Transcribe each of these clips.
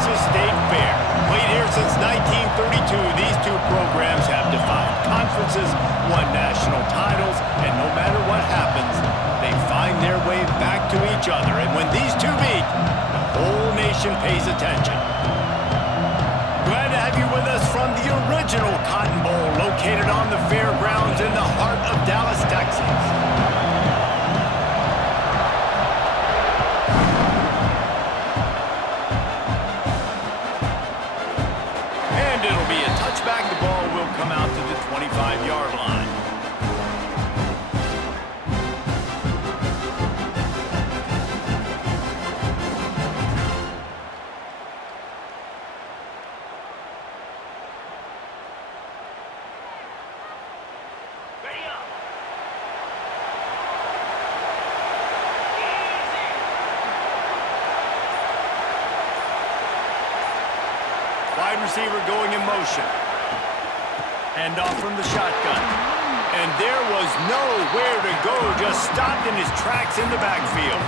Texas State Fair. Played here since 1932, these two programs have defined conferences, won national titles, and no matter what happens, they find their way back to each other. And when these two meet, the whole nation pays attention. Glad to have you with us from the original Cotton Bowl, located on the fairgrounds in the heart of Dallas, Texas. Come out to the 25-yard line. Wide receiver going in motion. Hand off from the shotgun. And there was nowhere to go, just stopped in his tracks in the backfield.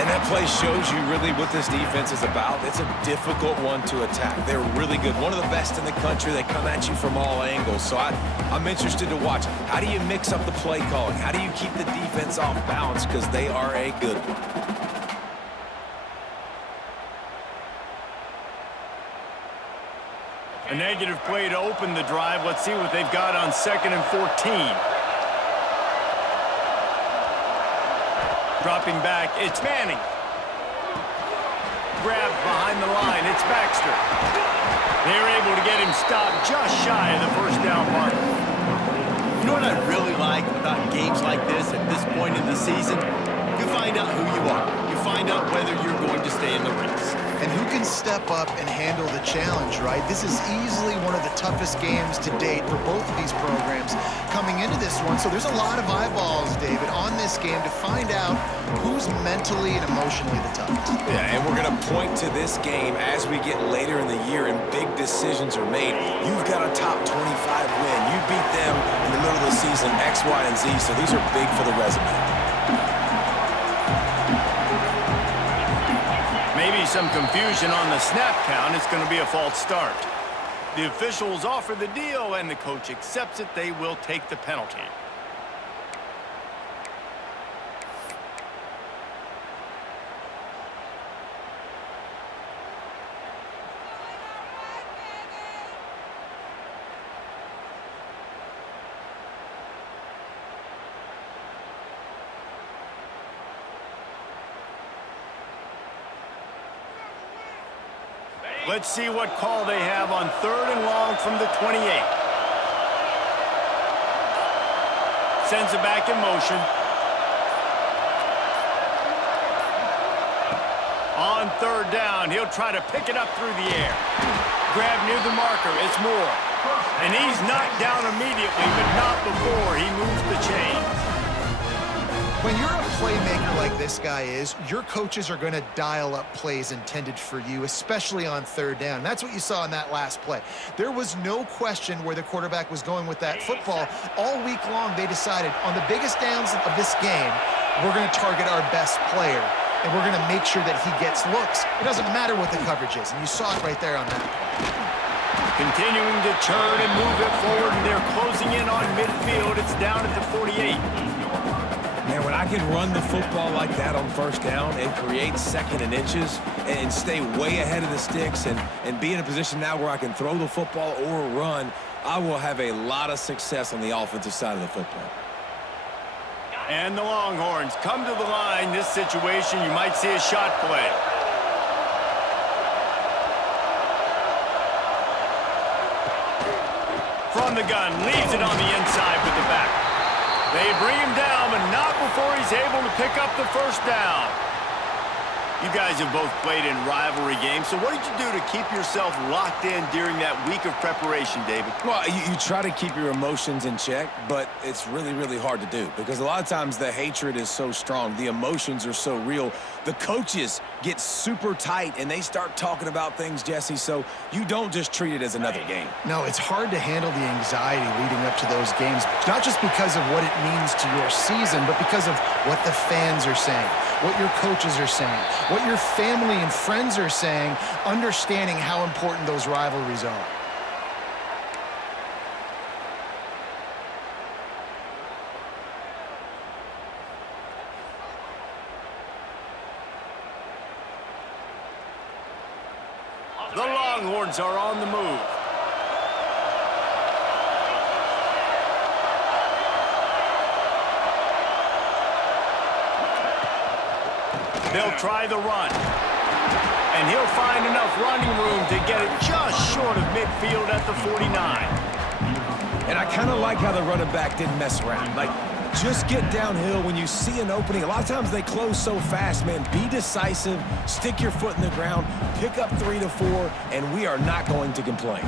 And that play shows you really what this defense is about. It's a difficult one to attack. They're really good. One of the best in the country. They come at you from all angles. So I'm interested to watch. How do you mix up the play calling? How do you keep the defense off balance? Because they are a good one. A negative play to open the drive. Let's see what they've got on 2nd and 14. Dropping back, it's Manning. Grabbed behind the line, it's Baxter. They're able to get him stopped just shy of the first down mark. You know what I really like about games like this at this point in the season? You find out who you are. You find out whether you're going to stay in the race. And who can step up and handle the challenge, right? This is easily one of the toughest games to date for both of these programs coming into this one. So there's a lot of eyeballs, David, on this game to find out who's mentally and emotionally the toughest. Yeah, and we're going to point to this game as we get later in the year and big decisions are made. You've got a top 25 win. You beat them in the middle of the season, X, Y, and Z, so these are big for the resume. Maybe some confusion on the snap count. It's going to be a false start. The officials offer the deal, and the coach accepts it. They will take the penalty. Let's see what call they have on 3rd and long from the 28. Sends it back in motion. On 3rd down, he'll try to pick it up through the air. Grab near the marker, it's Moore. And he's knocked down immediately, but not before he moves the chains. When you're a playmaker like this guy is, your coaches are going to dial up plays intended for you, especially on 3rd down. That's what you saw in that last play. There was no question where the quarterback was going with that football. All week long, they decided on the biggest downs of this game, we're going to target our best player, and we're going to make sure that he gets looks. It doesn't matter what the coverage is, and you saw it right there on that play. Continuing to turn and move it forward, and they're closing in on midfield. It's down at the 48. Man, when I can run the football like that on 1st down and create 2nd and inches and stay way ahead of the sticks and be in a position now where I can throw the football or run, I will have a lot of success on the offensive side of the football. And the Longhorns come to the line. This situation, you might see a shot play. From the gun, leaves it on the inside with the back. They bring him down, but not before he's able to pick up the 1st down. You guys have both played in rivalry games, so what did you do to keep yourself locked in during that week of preparation, David? Well, you try to keep your emotions in check, but it's really, really hard to do because a lot of times the hatred is so strong. The emotions are so real. The coaches get super tight, and they start talking about things, Jesse, so you don't just treat it as another game. No, it's hard to handle the anxiety leading up to those games, not just because of what it means to your season, but because of what the fans are saying, what your coaches are saying, what your family and friends are saying, understanding how important those rivalries are. The Longhorns are on the move. They'll try the run. And he'll find enough running room to get it just short of midfield at the 49. And I kind of like how the running back didn't mess around. Like, just get downhill when you see an opening. A lot of times they close so fast, man. Be decisive, stick your foot in the ground, pick up 3 to 4, and we are not going to complain.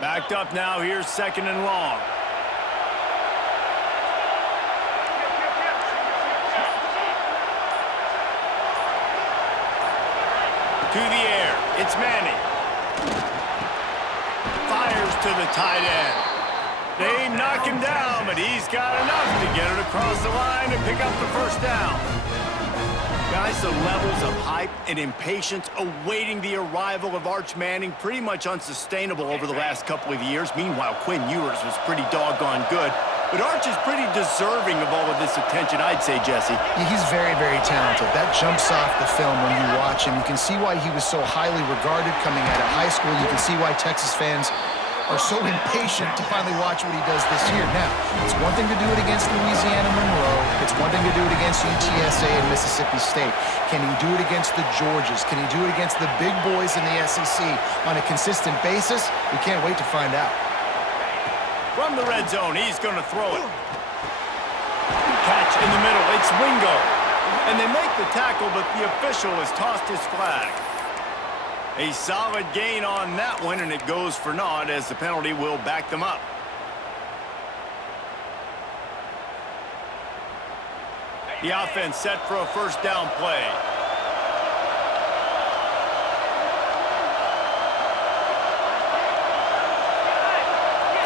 Backed up now, here's 2nd and long. To the air, it's Manning. Fires to the tight end. They knock him down, but he's got enough to get it across the line and pick up the first down. Guys, the levels of hype and impatience awaiting the arrival of Arch Manning pretty much unsustainable over the last couple of years. Meanwhile, Quinn Ewers was pretty doggone good. But Arch is pretty deserving of all of this attention, I'd say, Jesse. He's very, very talented. That jumps off the film when you watch him. You can see why he was so highly regarded coming out of high school. You can see why Texas fans are so impatient to finally watch what he does this year. Now, it's one thing to do it against Louisiana Monroe. It's one thing to do it against UTSA and Mississippi State. Can he do it against the Georgias? Can he do it against the big boys in the SEC on a consistent basis? We can't wait to find out. From the red zone, he's going to throw it. Catch in the middle, it's Wingo. And they make the tackle, but the official has tossed his flag. A solid gain on that one, and it goes for naught as the penalty will back them up. The offense set for a first down play.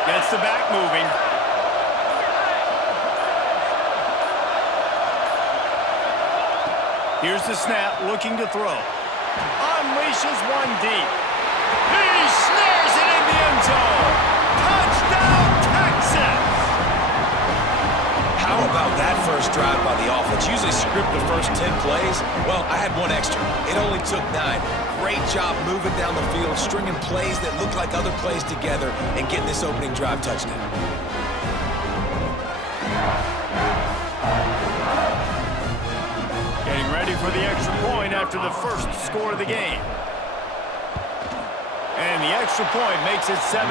Gets the back moving. Here's the snap, looking to throw. Unleashes one deep. He snares it in the end zone. Touchdown, Texas! How about that first drive by the offense? Usually script the first 10 plays. Well, I had one extra. It only took 9. Great job moving down the field, stringing plays that look like other plays together, and getting this opening drive touchdown. Getting ready for the extra point after the first score of the game. And the extra point makes it 7-0.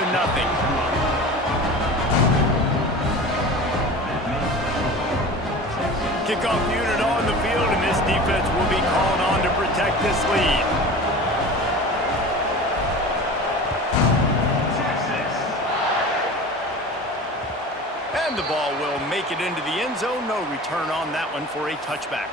Kickoff unit on the field, and this defense will be called on to protect this lead. And the ball will make it into the end zone. No return on that one for a touchback.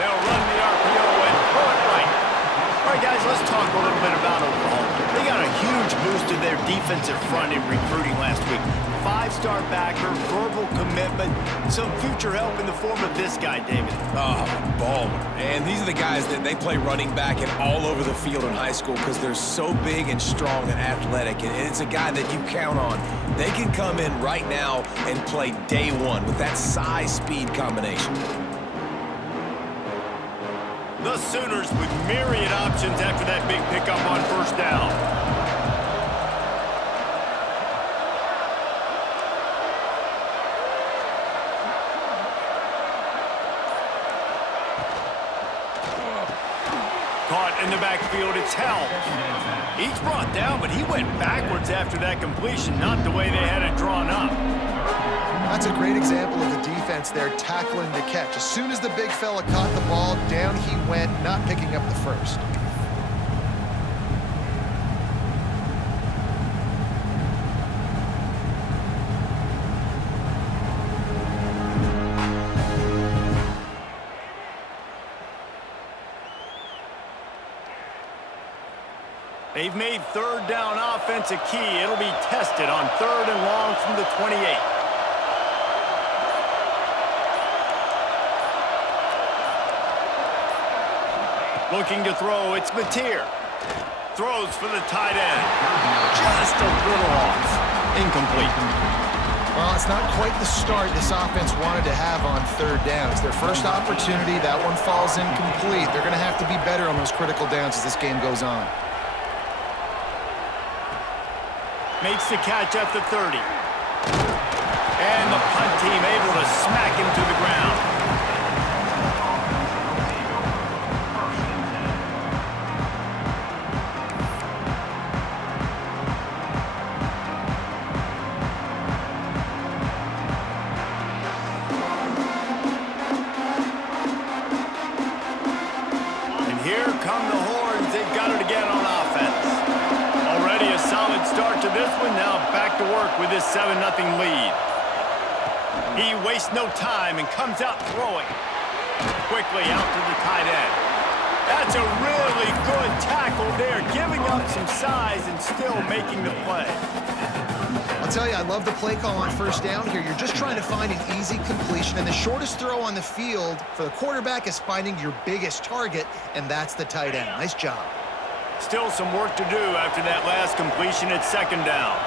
They'll run the RPO and throw it right. All right, guys, let's talk a little bit about Oklahoma. They got a huge boost to their defensive front in recruiting last week. 5-star backer, verbal commitment, some future help in the form of this guy, David. Oh, baller. And these are the guys that they play running back and all over the field in high school because they're so big and strong and athletic. And it's a guy that you count on. They can come in right now and play day one with that size-speed combination. The Sooners with myriad options after that big pickup on first down. Caught in the backfield, it's held. He's brought down, but he went backwards after that completion, not the way they had it drawn up. That's a great example of the defense there tackling the catch. As soon as the big fella caught the ball, down he went, not picking up the first. They've made third down offense a key. It'll be tested on 3rd and long from the 28. Looking to throw, it's Mateer. Throws for the tight end. Just a little off. Incomplete. Well, it's not quite the start this offense wanted to have on 3rd down. It's their first opportunity. That one falls incomplete. They're going to have to be better on those critical downs as this game goes on. Makes the catch at the 30. And the punt team able to smack him to the ground. And here come the Horns. They've got it again on offense. Already a solid start to this one. Now back to work with his 7-0 lead. He wastes no time and comes out throwing. Quickly out to the tight end. That's a really good tackle there, giving up some size and still making the play. I'll tell you, I love the play call on 1st down here. You're just trying to find an easy completion, and the shortest throw on the field for the quarterback is finding your biggest target, and that's the tight end. Nice job. Still some work to do after that last completion at 2nd down.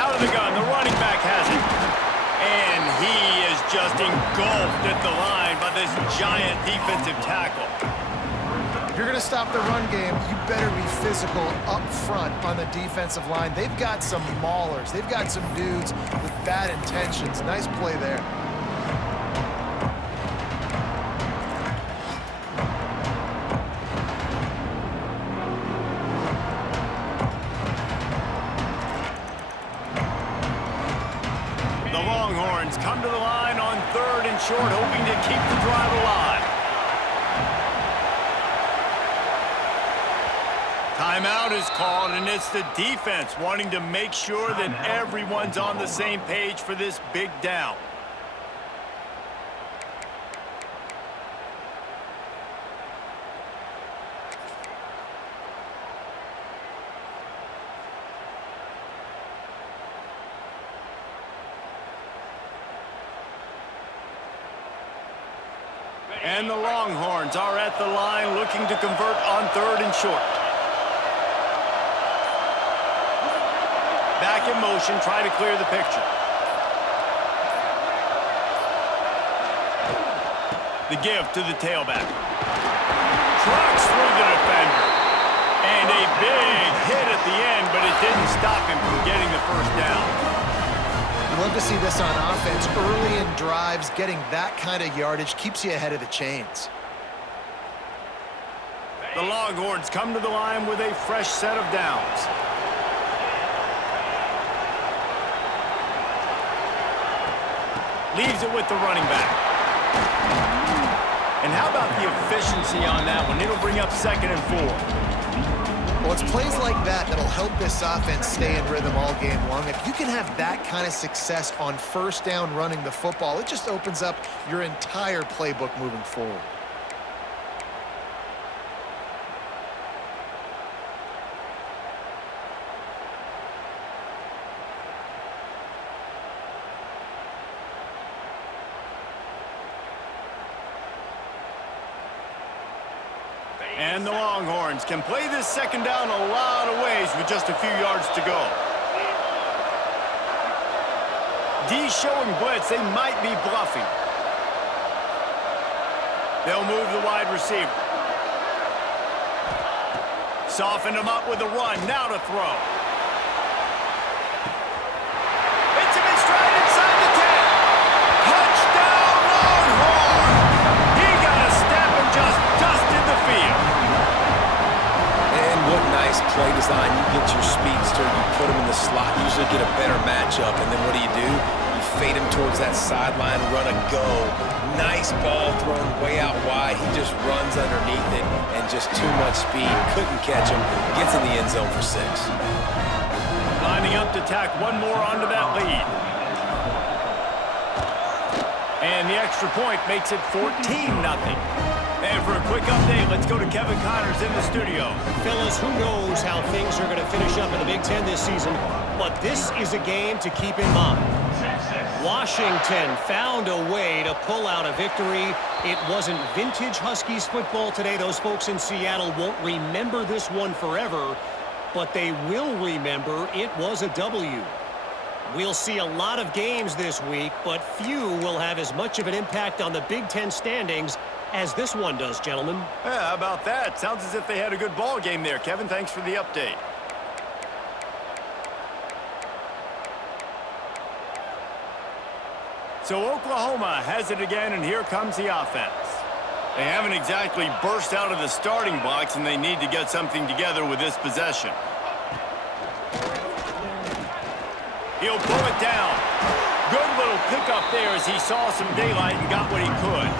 Out of the gun, the running back has it. And he is just engulfed at the line by this giant defensive tackle. If you're going to stop the run game, you better be physical up front on the defensive line. They've got some maulers. They've got some dudes with bad intentions. Nice play there. The Longhorns come to the line on 3rd and short, hoping to keep the drive alive. Timeout is called, and it's the defense wanting to make sure that everyone's on the same page for this big down. And the Longhorns are at the line looking to convert on 3rd and short. Back in motion, try to clear the picture. The give to the tailback. Trucks through the defender. And a big hit at the end, but it didn't stop him from getting the 1st down. You love to see this on offense. Early in drives, getting that kind of yardage keeps you ahead of the chains. The Longhorns come to the line with a fresh set of downs. Leaves it with the running back. And how about the efficiency on that one? It'll bring up 2nd and 4. Well, it's plays like that that'll help this offense stay in rhythm all game long. If you can have that kind of success on 1st down running the football, it just opens up your entire playbook moving forward. And the Longhorns can play this 2nd down a lot of ways with just a few yards to go. D showing blitz. They might be bluffing. They'll move the wide receiver. Soften him up with a run. Now to throw. It's him in stride inside the 10. Touchdown, Longhorn! He got a step and just dusted the field. And what nice play design. You get your speedster, you put him in the slot, usually get a better matchup, and then what do? You fade him towards that sideline, run a go. Nice ball thrown way out wide. He just runs underneath it and just too much speed. Couldn't catch him. Gets in the end zone for 6. Lining up to tack one more onto that lead. And the extra point makes it 14-0. And for a quick update, let's go to Kevin Connors in the studio. Fellas, who knows how things are going to finish up in the Big Ten this season, but this is a game to keep in mind. Washington found a way to pull out a victory. It wasn't vintage Huskies football today. Those folks in Seattle won't remember this one forever, but they will remember it was a W. We'll see a lot of games this week, but few will have as much of an impact on the Big Ten standings as this one does, gentlemen. Yeah, how about that? Sounds as if they had a good ball game there. Kevin, thanks for the update. So Oklahoma has it again, and here comes the offense. They haven't exactly burst out of the starting blocks, and they need to get something together with this possession. He'll pull it down. Good little pickup there as he saw some daylight and got what he could.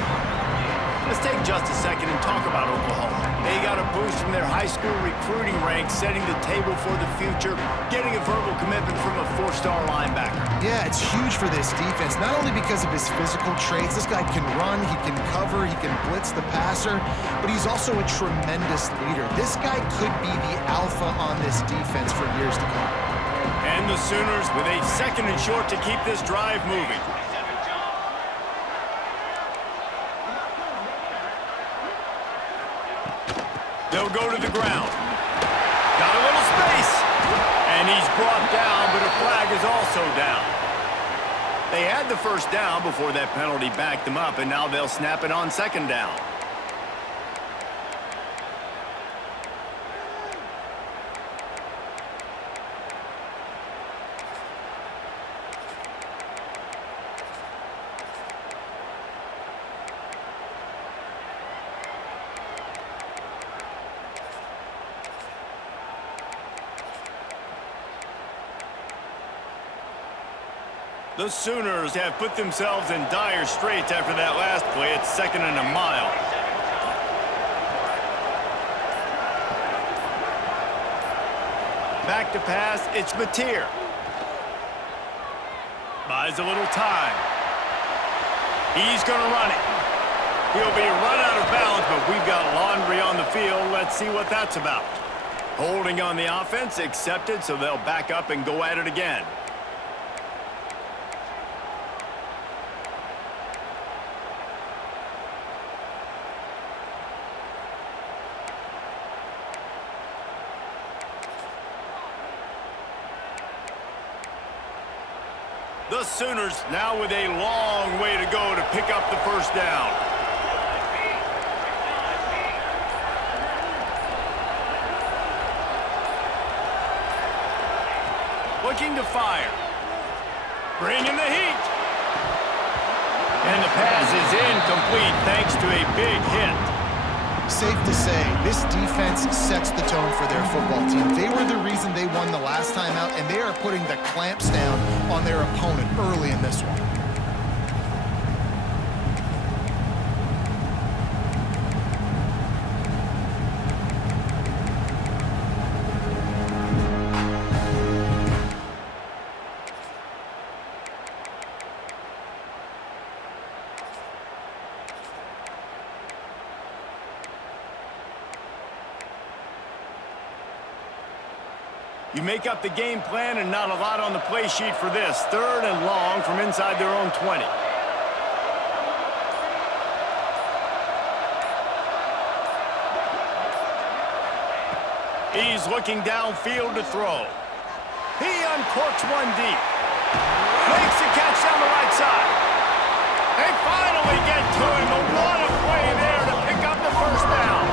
Let's take just a second and talk about Oklahoma. They got a boost from their high school recruiting ranks, setting the table for the future, getting a verbal commitment from a 4-star linebacker. Yeah, it's huge for this defense, not only because of his physical traits. This guy can run, he can cover, he can blitz the passer, but he's also a tremendous leader. This guy could be the alpha on this defense for years to come. And the Sooners with a 2nd and short to keep this drive moving. They'll go to the ground. Got a little space. And he's brought down, but a flag is also down. They had the first down before that penalty backed them up, and now they'll snap it on 2nd down. The Sooners have put themselves in dire straits after that last play. It's 2nd and a mile. Back to pass, it's Mateer. Buys a little time. He's going to run it. He'll be run out of bounds, but we've got laundry on the field. Let's see what that's about. Holding on the offense, accepted, so they'll back up and go at it again. The Sooners now with a long way to go to pick up the first down. Looking to fire. Bringing the heat. And the pass is incomplete thanks to a big hit. Safe to say, this defense sets the tone for their football team. They were the reason they won the last time out, and they are putting the clamps down on their opponent early in this one. You make up the game plan and not a lot on the play sheet for this. 3rd and long from inside their own 20. He's looking downfield to throw. He uncorks one deep. Makes the catch They finally get to him, but what a play there to pick up the first down.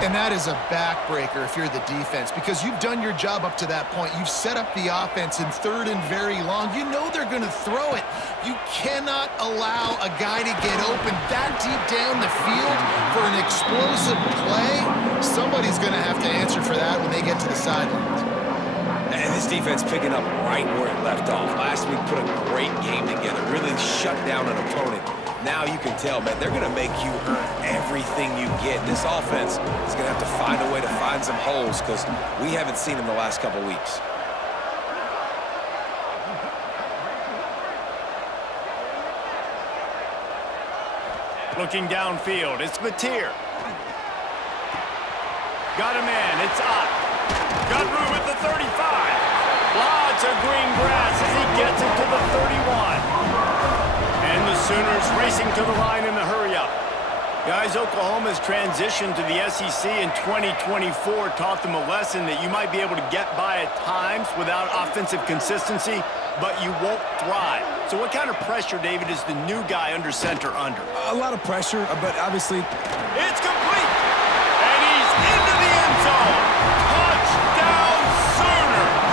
And that is a backbreaker if you're the defense, because you've done your job up to that point. You've set up the offense in 3rd and very long. You know they're going to throw it. You cannot allow a guy to get open that deep down the field for an explosive play. Somebody's going to have to answer for that when they get to the sidelines. And this defense picking up right where it left off. Last week put a great game together, really shut down an opponent. Now you can tell, man, they're going to make you earn everything you get. This offense is going to have to find a way to find some holes because we haven't seen them the last couple weeks. Looking downfield, it's Mateer. Got a man, it's Ott. Got room at the 35. Lots of green grass as he gets it to the 31. And the Sooners racing to the line in the hurry-up. Guys, Oklahoma's transition to the SEC in 2024 taught them a lesson that you might be able to get by at times without offensive consistency, but you won't thrive. So what kind of pressure, David, is the new guy under center under? A lot of pressure, but obviously... It's complete! And he's into the end zone! Touchdown, Sooners!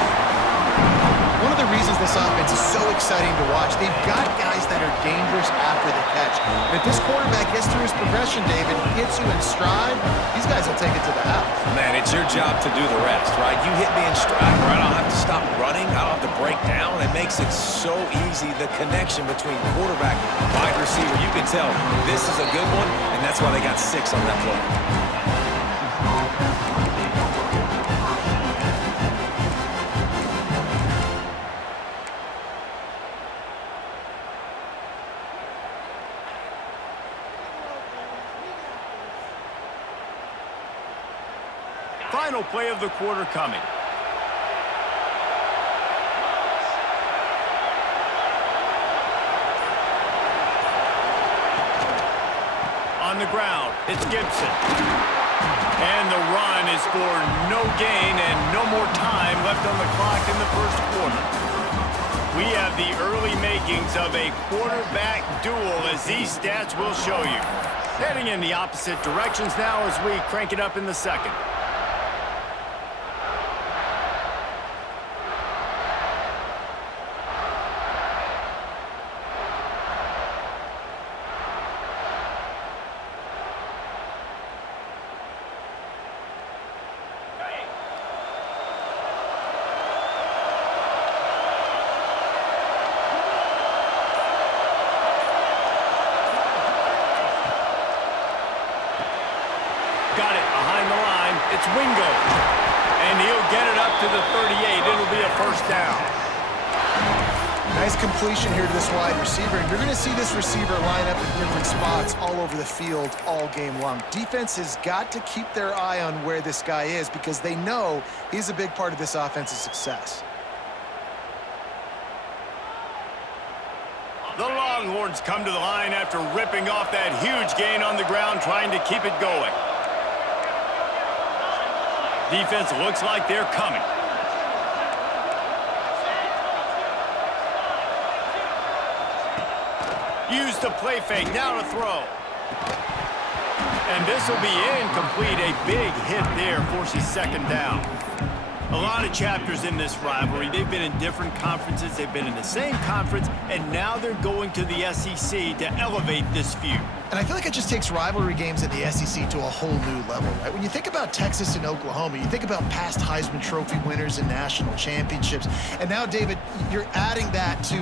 One of the reasons this offense is so exciting to watch, they've got guys that are dangerous after the catch. And if this quarterback gets through his progression, David, hits you in stride, these guys will take it to the house. Man, it's your job to do the rest, right? You hit me in stride, right? I don't have to stop running. I don't have to break down. It makes it so easy, the connection between quarterback and wide receiver. You can tell this is a good one, and that's why they got 6 on that play. Final play of the quarter coming. On the ground, it's Gibson. And the run is for no gain and no more time left on the clock in the first quarter. We have the early makings of a quarterback duel, as these stats will show you. Heading in the opposite directions now as we crank it up in the second. Got it behind the line. It's Wingo. And he'll get it up to the 38. It'll be a first down. Nice completion here to this wide receiver. And you're going to see this receiver line up in different spots all over the field all game long. Defense has got to keep their eye on where this guy is because they know he's a big part of this offense's success. The Longhorns come to the line after ripping off that huge gain on the ground, trying to keep it going. Defense looks like they're coming. Used to play fake, now to throw. And this will be incomplete. A big hit there forces second down. A lot of chapters in this rivalry. They've been in different conferences. They've been in the same conference, and now they're going to the SEC to elevate this feud. And I feel like it just takes rivalry games in the SEC to a whole new level, right? When you think about Texas and Oklahoma, you think about past Heisman Trophy winners and national championships. And now, David, you're adding that to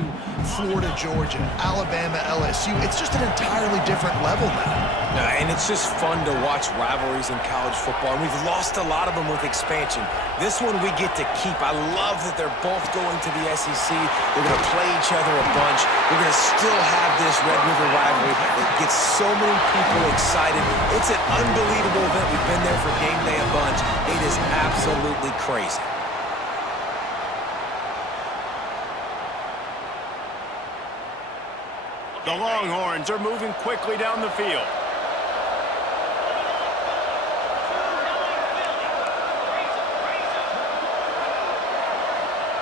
Florida, Georgia, Alabama, LSU. It's just an entirely different level now. And it's just fun to watch rivalries in college football. And we've lost a lot of them with expansion. This one we get to keep. I love that they're both going to the SEC. They're going to play each other a bunch. We're going to still have this Red River rivalry that gets so many people excited. It's an unbelievable event. We've been there for game day a bunch. It is absolutely crazy. The Longhorns are moving quickly down the field.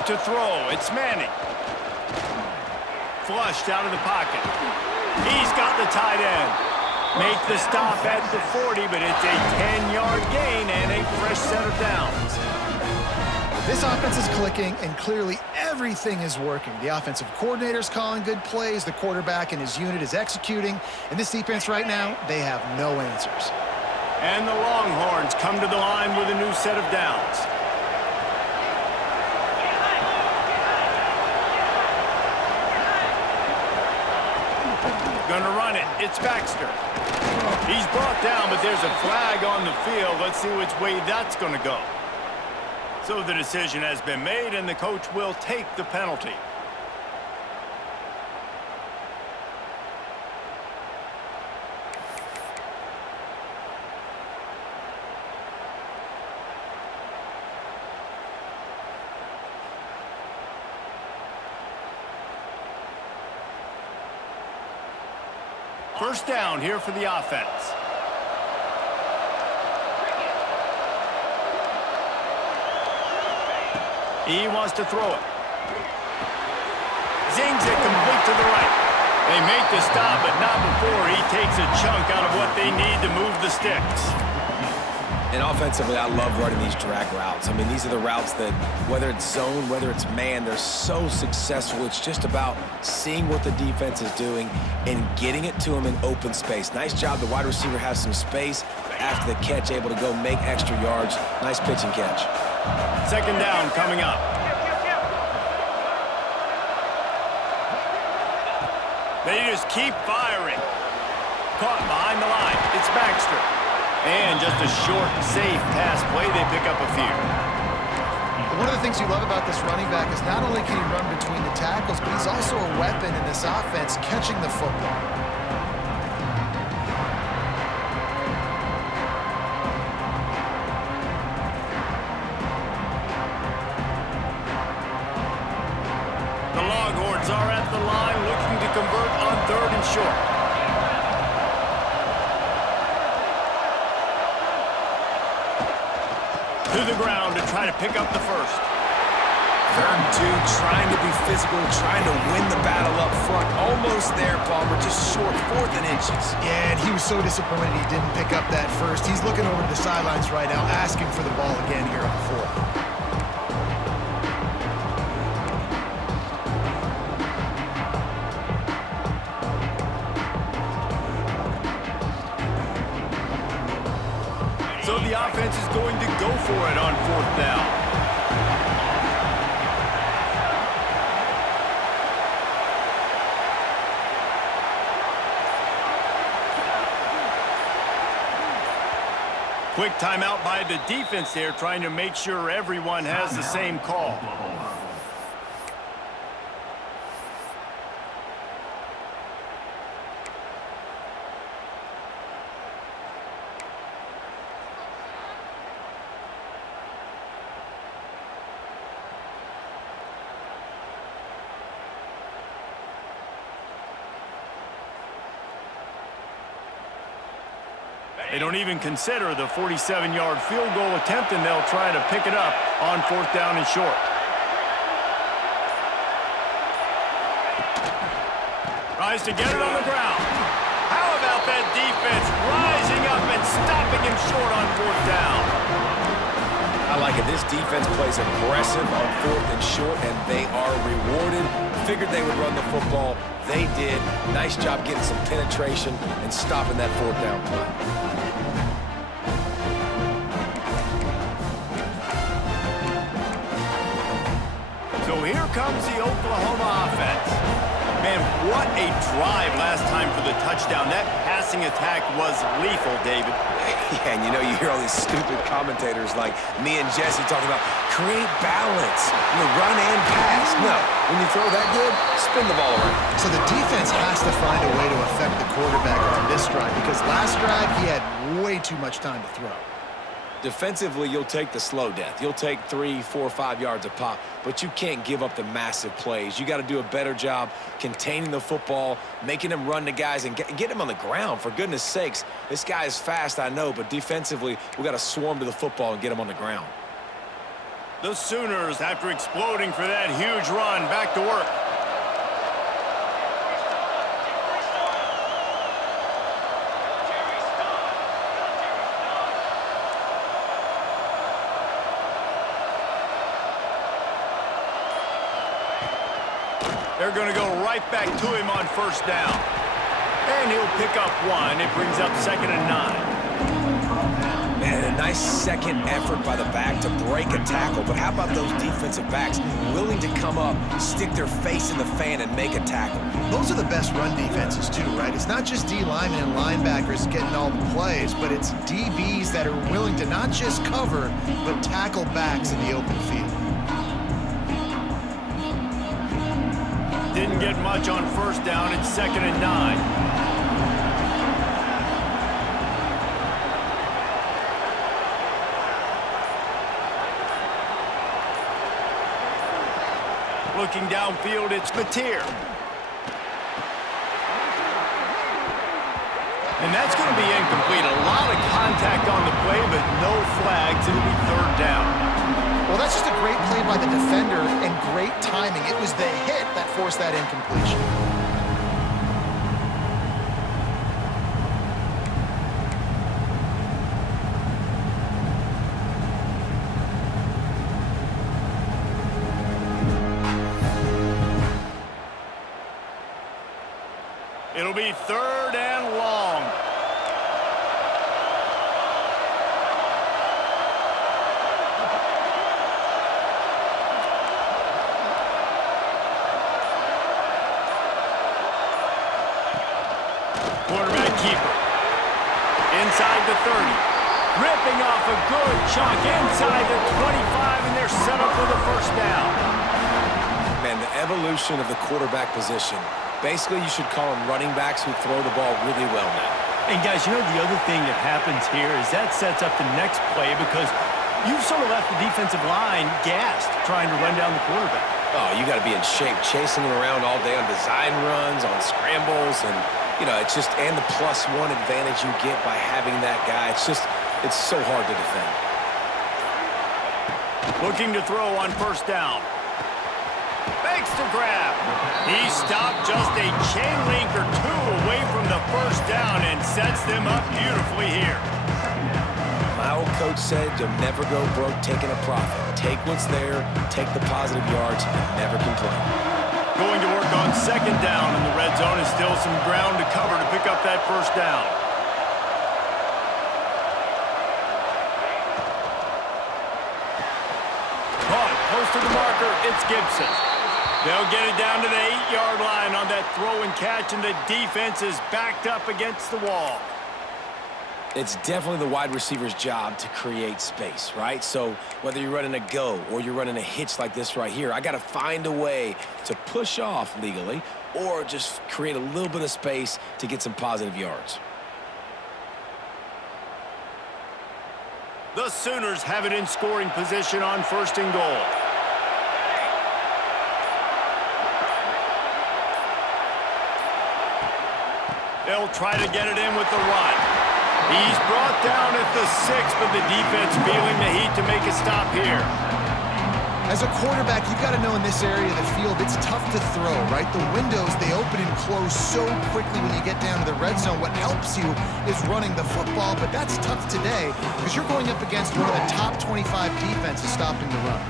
To throw, it's Manning. flushed out of the pocket. He's got the tight end. Make the stop at the 40, but it's a 10-yard gain and a fresh set of downs. This offense is clicking, and clearly everything is working. The offensive coordinator's calling good plays. The quarterback and his unit is executing. And this defense right now, they have no answers. And the Longhorns come to the line with a new set of downs. Gonna run it. It's Baxter. He's brought down, but there's a flag on the field. Let's see which way that's going to go. So the decision has been made, and the coach will take the penalty. First down here for the offense. He wants to throw it. Zings it complete to the right. They make the stop, but not before he takes a chunk out of what they need to move the sticks. And offensively, I love running these drag routes. I mean, these are the routes that, whether it's zone, whether it's man, they're so successful. It's just about seeing what the defense is doing and getting it to them in open space. Nice job. The wide receiver has some space after the catch, able to go make extra yards. Nice pitch and catch. Second down coming up. They just keep firing. Caught behind the line. It's Baxter. And just a short, safe pass play. They pick up a few. One of the things you love about this running back is not only can he run between the tackles, but he's also a weapon in this offense catching the football. The Longhorns are at the line looking to convert on 3rd and short. To the ground to try to pick up the first. 3rd and 2, trying to be physical, trying to win the battle up front. Almost there, Palmer, just short, 4th and inches. Yeah, and he was so disappointed he didn't pick up that first. He's looking over to the sidelines right now, asking for the ball again here on 4th. So the offense is going to go for it on 4th down. Quick timeout by the defense there, trying to make sure everyone has the same call. They don't even consider the 47-yard field goal attempt, and they'll try to pick it up on 4th down and short. Tries to get it on the ground. How about that defense rising up and stopping him short on 4th down? I like it. This defense plays aggressive on 4th and short, and they are rewarded. Figured they would run the football. They did. Nice job getting some penetration and stopping that 4th down play. So here comes the Oklahoma offense. Man, what a drive last time for the touchdown. That passing attack was lethal, David. Yeah, and you know, you hear all these stupid commentators like me and Jesse talking about create balance, run and pass. No, when you throw that good, spin the ball around. So the defense has to find a way to affect the quarterback on this drive, because last drive he had way too much time to throw. Defensively, you'll take the slow death. You'll take 3, 4, 5 yards a pop, but you can't give up the massive plays. You got to do a better job containing the football, making them run to guys, and get him on the ground. For goodness sakes, this guy is fast, I know, but defensively, we got to swarm to the football and get him on the ground. The Sooners, after exploding for that huge run, back to work. They're going to go right back to him on first down. And he'll pick up one. It brings up 2nd and 9. Man, a nice second effort by the back to break a tackle. But how about those defensive backs willing to come up, stick their face in the fan, and make a tackle? Those are the best run defenses too, right? It's not just D linemen and linebackers getting all the plays, but it's DBs that are willing to not just cover, but tackle backs in the open field. Didn't get much on first down. It's 2nd and 9. Looking downfield, it's Mateer. And that's going to be incomplete. A lot of contact on the play, but no flags. It'll be 3rd down. Well, that's just a great play by the defender and great timing. It was the hit that forced that incompletion. It'll be 3rd and long. Quarterback keeper. Inside the 30. Ripping off a good chunk inside the 25, and they're set up for the first down. Man, the evolution of the quarterback position. Basically, you should call them running backs who throw the ball really well now. And guys, you know the other thing that happens here is that sets up the next play because you've sort of left the defensive line gassed trying to run down the quarterback. Oh, you got to be in shape, chasing him around all day on design runs, on scrambles, and, you know, it's just, and the +1 advantage you get by having that guy. It's just, it's so hard to defend. Looking to throw on first down. Makes the grab. He stopped just a chain link or two away from the first down and sets them up beautifully here. My old coach said you'll never go broke taking a profit. Take what's there, take the positive yards, and never complain. Going to work on 2nd down, and the red zone is still some ground to cover to pick up that first down. Caught close to the marker. It's Gibson. They'll get it down to the 8-yard line on that throw and catch, and the defense is backed up against the wall. It's definitely the wide receiver's job to create space, right? So whether you're running a go or you're running a hitch like this right here, I got to find a way to push off legally or just create a little bit of space to get some positive yards. The Sooners have it in scoring position on 1st and goal. They'll try to get it in with the run. He's brought down at the 6, but the defense feeling the heat to make a stop here. As a quarterback, you've got to know in this area of the field, it's tough to throw, right? The windows, they open and close so quickly when you get down to the red zone. What helps you is running the football, but that's tough today because you're going up against one of the top 25 defenses stopping the run.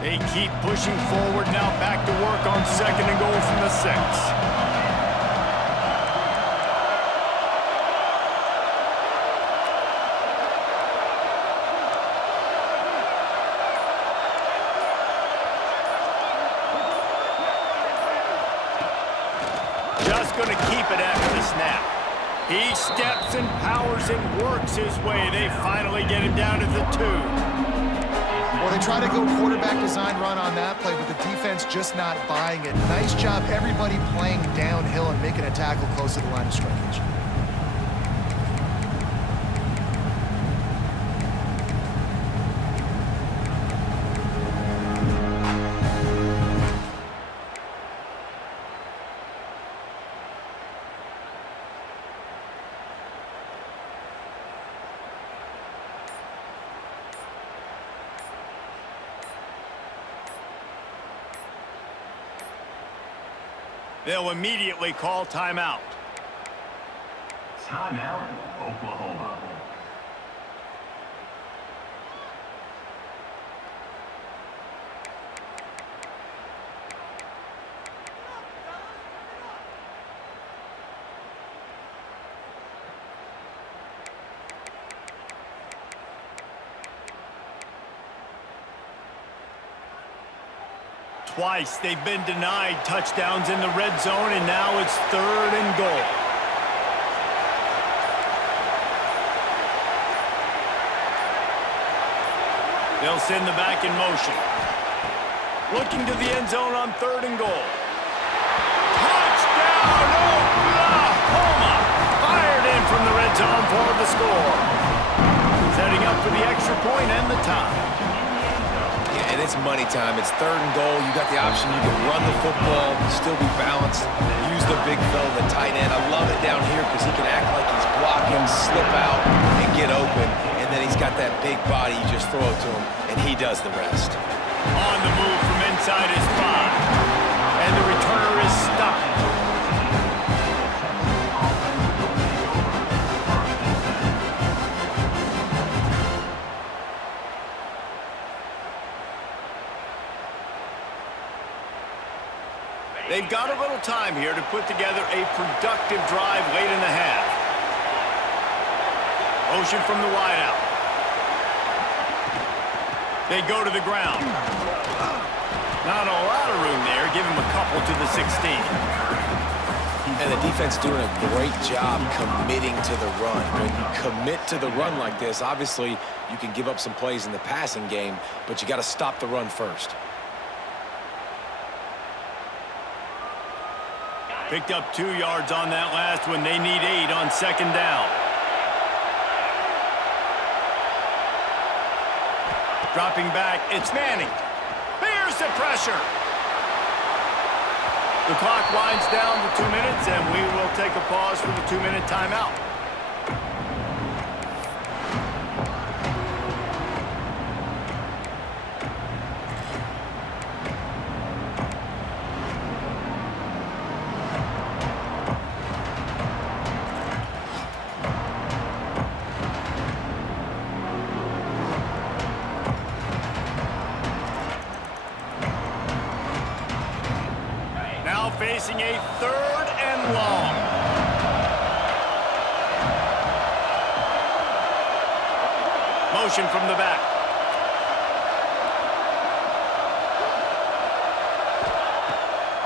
They keep pushing forward now, back to work on 2nd and goal from the 6. Just going to keep it after the snap. He steps and powers and works his way. They finally get him down to the 2. Well, they try to go quarterback design run on that play, but the defense just not buying it. Nice job, everybody playing downhill and making a tackle close to the line of scrimmage. They'll immediately call timeout. Timeout, Oklahoma. Twice they've been denied touchdowns in the red zone, and now it's 3rd and goal. They'll send the back in motion. Looking to the end zone on 3rd and goal. Touchdown, Oklahoma! Fired in from the red zone for the score. Setting up for the extra point and the tie. Yeah, and it's money time. It's 3rd and goal. You got the option. You can run the football, still be balanced, use the big fella, the tight end. I love it down here because he can act like he's blocking, slip out, and get open. And then he's got that big body. You just throw it to him, and he does the rest. On the move from inside his 5. And the returner is stopped. They've got a little time here to put together a productive drive late in the half. Motion from the wideout. They go to the ground. Not a lot of room there. Give him a couple to the 16. And the defense doing a great job committing to the run. When you commit to the run like this, obviously you can give up some plays in the passing game, but you got to stop the run first. Picked up 2 yards on that last one. They need 8 on 2nd down. Dropping back, it's Manning. Here's the pressure. The clock winds down to 2 minutes, and we will take a pause for the 2-minute timeout. Facing a 3rd and long. Motion from the back.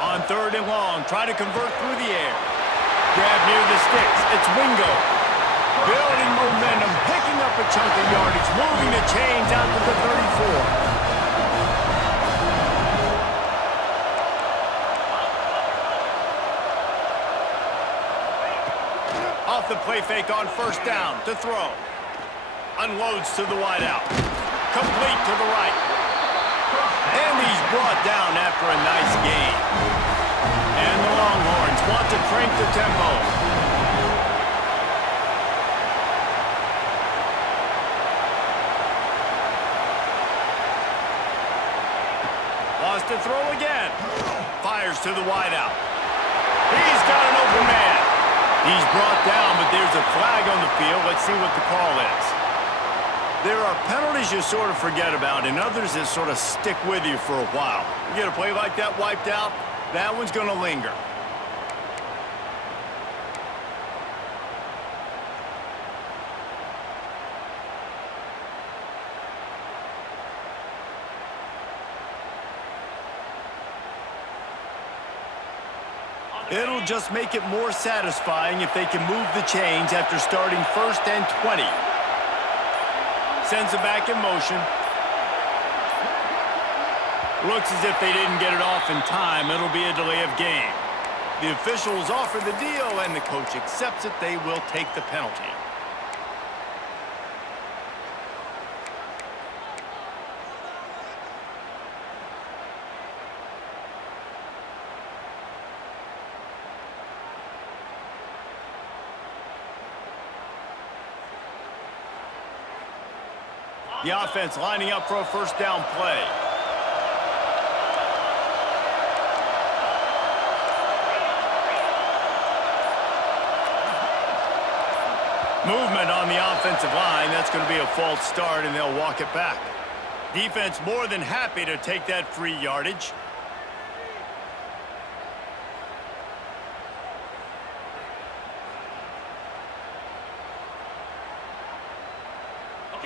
On 3rd and long, try to convert through the air. Grab near the sticks. It's Wingo. Building momentum, picking up a chunk of yardage, moving the chains out to the 34. Off the play fake on 1st down to throw. Unloads to the wideout. Complete to the right. And he's brought down after a nice gain. And the Longhorns want to crank the tempo. Lost to throw again. Fires to the wideout. He's got an open man. He's brought down, but there's a flag on the field. Let's see what the call is. There are penalties you sort of forget about, and others that sort of stick with you for a while. You get a play like that wiped out, that one's going to linger. It'll just make it more satisfying if they can move the chains after starting 1st and 20. Sends it back in motion. Looks as if they didn't get it off in time. It'll be a delay of game. The officials offer the deal, and the coach accepts it. They will take the penalty. The offense lining up for a 1st down play. Movement on the offensive line. That's going to be a false start, and they'll walk it back. Defense more than happy to take that free yardage.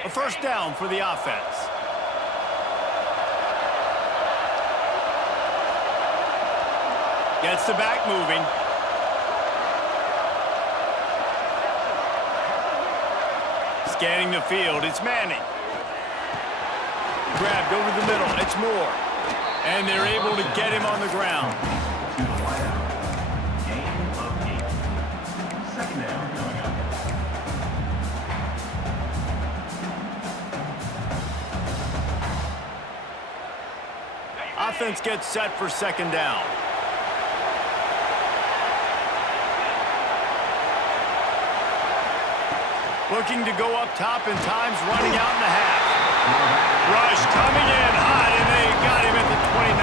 A first down for the offense. Gets the back moving. Scanning the field, it's Manning. Grabbed over the middle, it's Moore. And they're able to get him on the ground. Game of 8. Second down coming up. Offense gets set for second down. Looking to go up top, and time's running out in the half. Rush coming in hot, and they got him at the 29.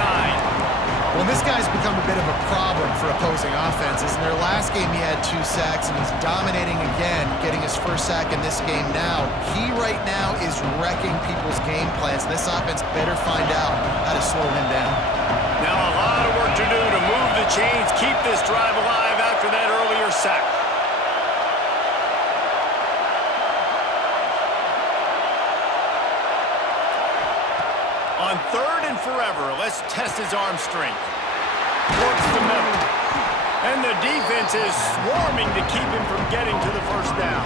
Well, this guy's become a bit of a problem for opposing offenses. In their last game, he had 2 sacks, and he's dominating again, getting his first sack in this game now. He right now is wrecking people's game plans. This offense better find out how to slow him down. Now a lot of work to do to move the chains, keep this drive alive after that earlier sack. On third and forever, let's test his arm strength. Works the middle. And the defense is swarming to keep him from getting to the first down.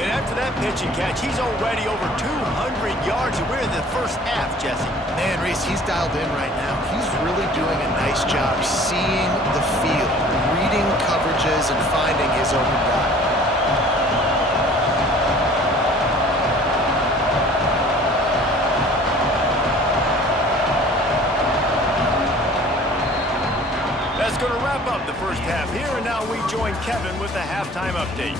And after that pitch and catch, he's already over 200 yards. We're in the first half, Jesse. Man, Reese, he's dialed in right now. He's really doing a nice job seeing the field, reading coverages, and finding his open guy. That's going to wrap up the first half here, and now we join Kevin with the halftime update.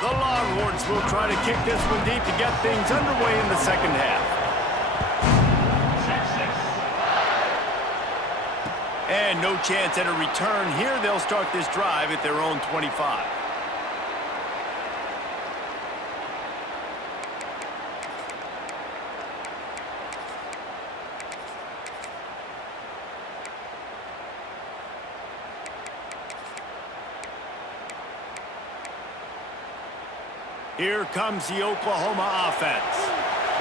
The Longhorns will try to kick this one deep to get things underway in the second half. And no chance at a return here. They'll start this drive at their own 25. Here comes the Oklahoma offense.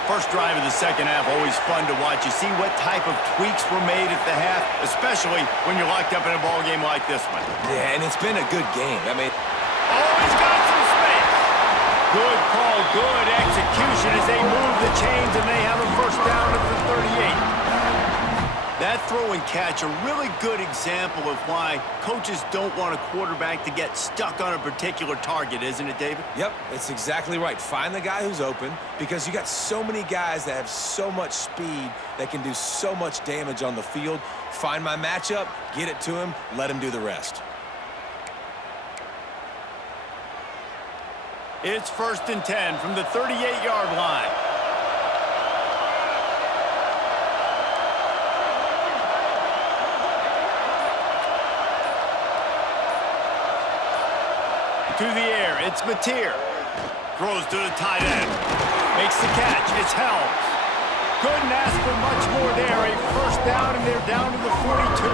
First drive of the second half, always fun to watch. You see what type of tweaks were made at the half, especially when you're locked up in a ball game like this one. Yeah, and it's been a good game. I mean, oh, he's got some space. Good call, good execution as they move the chains, and they have a first down at the 38. That throw and catch, a really good example of why coaches don't want a quarterback to get stuck on a particular target, isn't it, David? yep, it's exactly right. Find the guy who's open because you got so many guys that have so much speed that can do so much damage on the field. Find my matchup, get it to him, let him do the rest. It's 1st and 10 from the 38-yard line. To the air, it's Mateer. Throws to the tight end. Makes the catch, it's Helms. Couldn't ask for much more there. A first down, and they're down to the 42.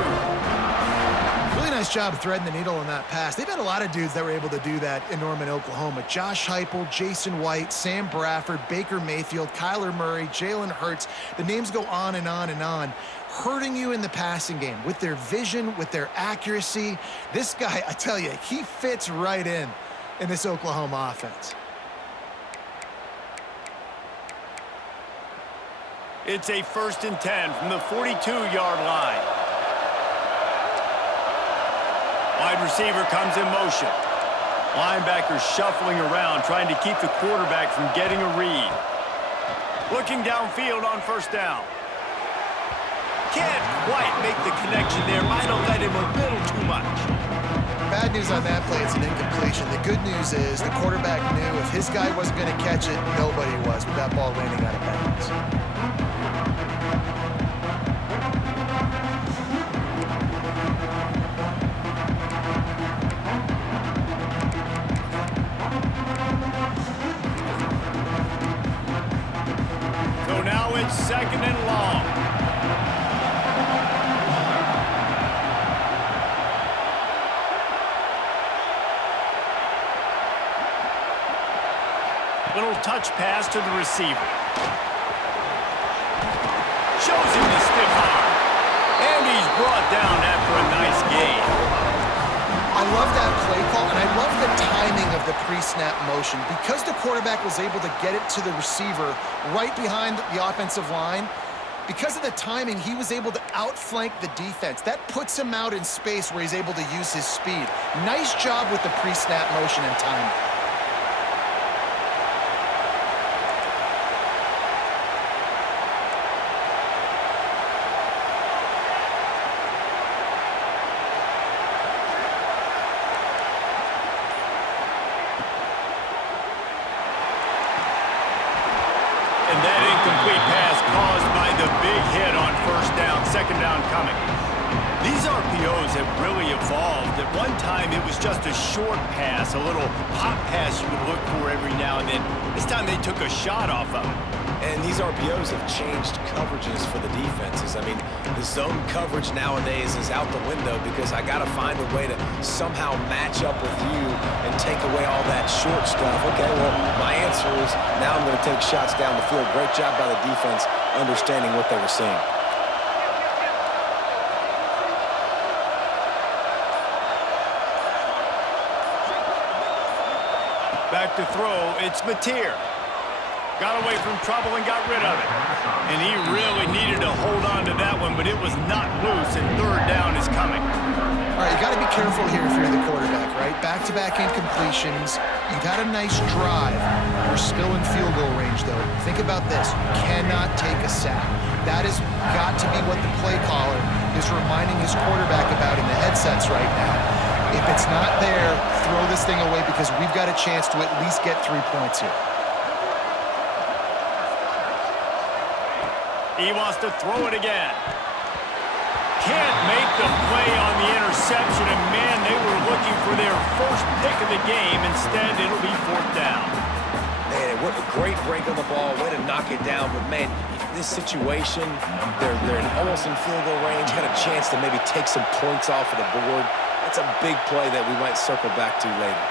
Really nice job threading the needle on that pass. They've had a lot of dudes that were able to do that in Norman, Oklahoma. Josh Heupel, Jason White, Sam Bradford, Baker Mayfield, Kyler Murray, Jalen Hurts. The names go on and on and on. Hurting you in the passing game with their vision, with their accuracy. This guy, I tell you, he fits right in this Oklahoma offense. It's a 1st and 10 from the 42-yard line. Wide receiver comes in motion. Linebacker shuffling around, trying to keep the quarterback from getting a read. Looking downfield on first down. Can't quite make the connection there. Might have let him a little too much. Bad news on that play, it's an incompletion. The good news is the quarterback knew if his guy wasn't going to catch it, nobody was with that ball landing out of bounds. Little touch pass to the receiver. Shows him the stiff arm. And he's brought down after a nice gain. I love that play call, and I love the timing of the pre-snap motion. Because the quarterback was able to get it to the receiver right behind the offensive line, because of the timing, he was able to outflank the defense. That puts him out in space where he's able to use his speed. Nice job with the pre-snap motion and timing. And that incomplete pass caused by the big hit on first down, second down coming. These RPOs have really evolved. At one time, it was just a short pass, a little pop pass you would look for every now and then. This time, they took a shot off of it. And these RPOs have changed coverages for the defenses. I mean, the zone coverage nowadays is out the window because I got to find a way to somehow match up with you and take away all that short stuff. Okay, well, my answer is now I'm going to take shots down the field. Great job by the defense understanding what they were seeing. Back to throw, it's Mateer. Got away from trouble and got rid of it. And he really needed to hold on to that one, but it was not loose, and third down is coming. All right, you got to be careful here if you're the quarterback, right? Back-to-back incompletions. You got a nice drive. You're still in field goal range, though. Think about this. You cannot take a sack. That has got to be what the play caller is reminding his quarterback about in the headsets right now. If it's not there, throw this thing away because we've got a chance to at least get 3 points here. He wants to throw it again. Can't make the play on the interception, and man, they were looking for their first pick of the game. Instead, it'll be fourth down. Man, what a great break on the ball. Way to knock it down. But, man, this situation, they're almost in field goal range. Got a chance to maybe take some points off of the board. That's a big play that we might circle back to later.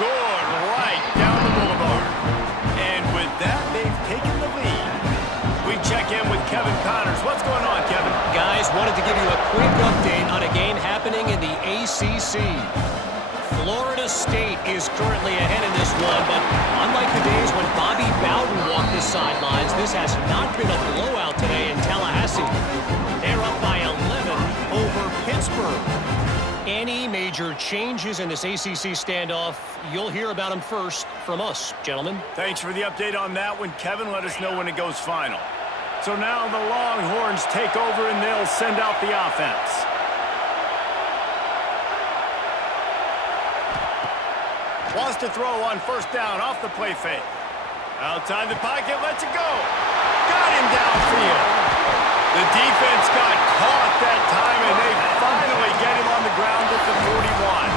Good, right down the boulevard. And with that, they've taken the lead. We check in with Kevin Connors. What's going on, Kevin? Guys, wanted to give you a quick update on a game happening in the ACC. Florida State is currently ahead in this one, but unlike the days when Bobby Bowden walked the sidelines, this has not been a blowout today in Tallahassee. They're up by 11 over Pittsburgh. Any major changes in this ACC standoff, you'll hear about them first from us, gentlemen. Thanks for the update on that one, Kevin. Let us know when it goes final. So now the Longhorns take over, and they'll send out the offense. Wants to throw on first down off the play fake. Outside the pocket, lets it go. Got him downfield. The defense got caught that time, and they finally get him on the ground at the 41.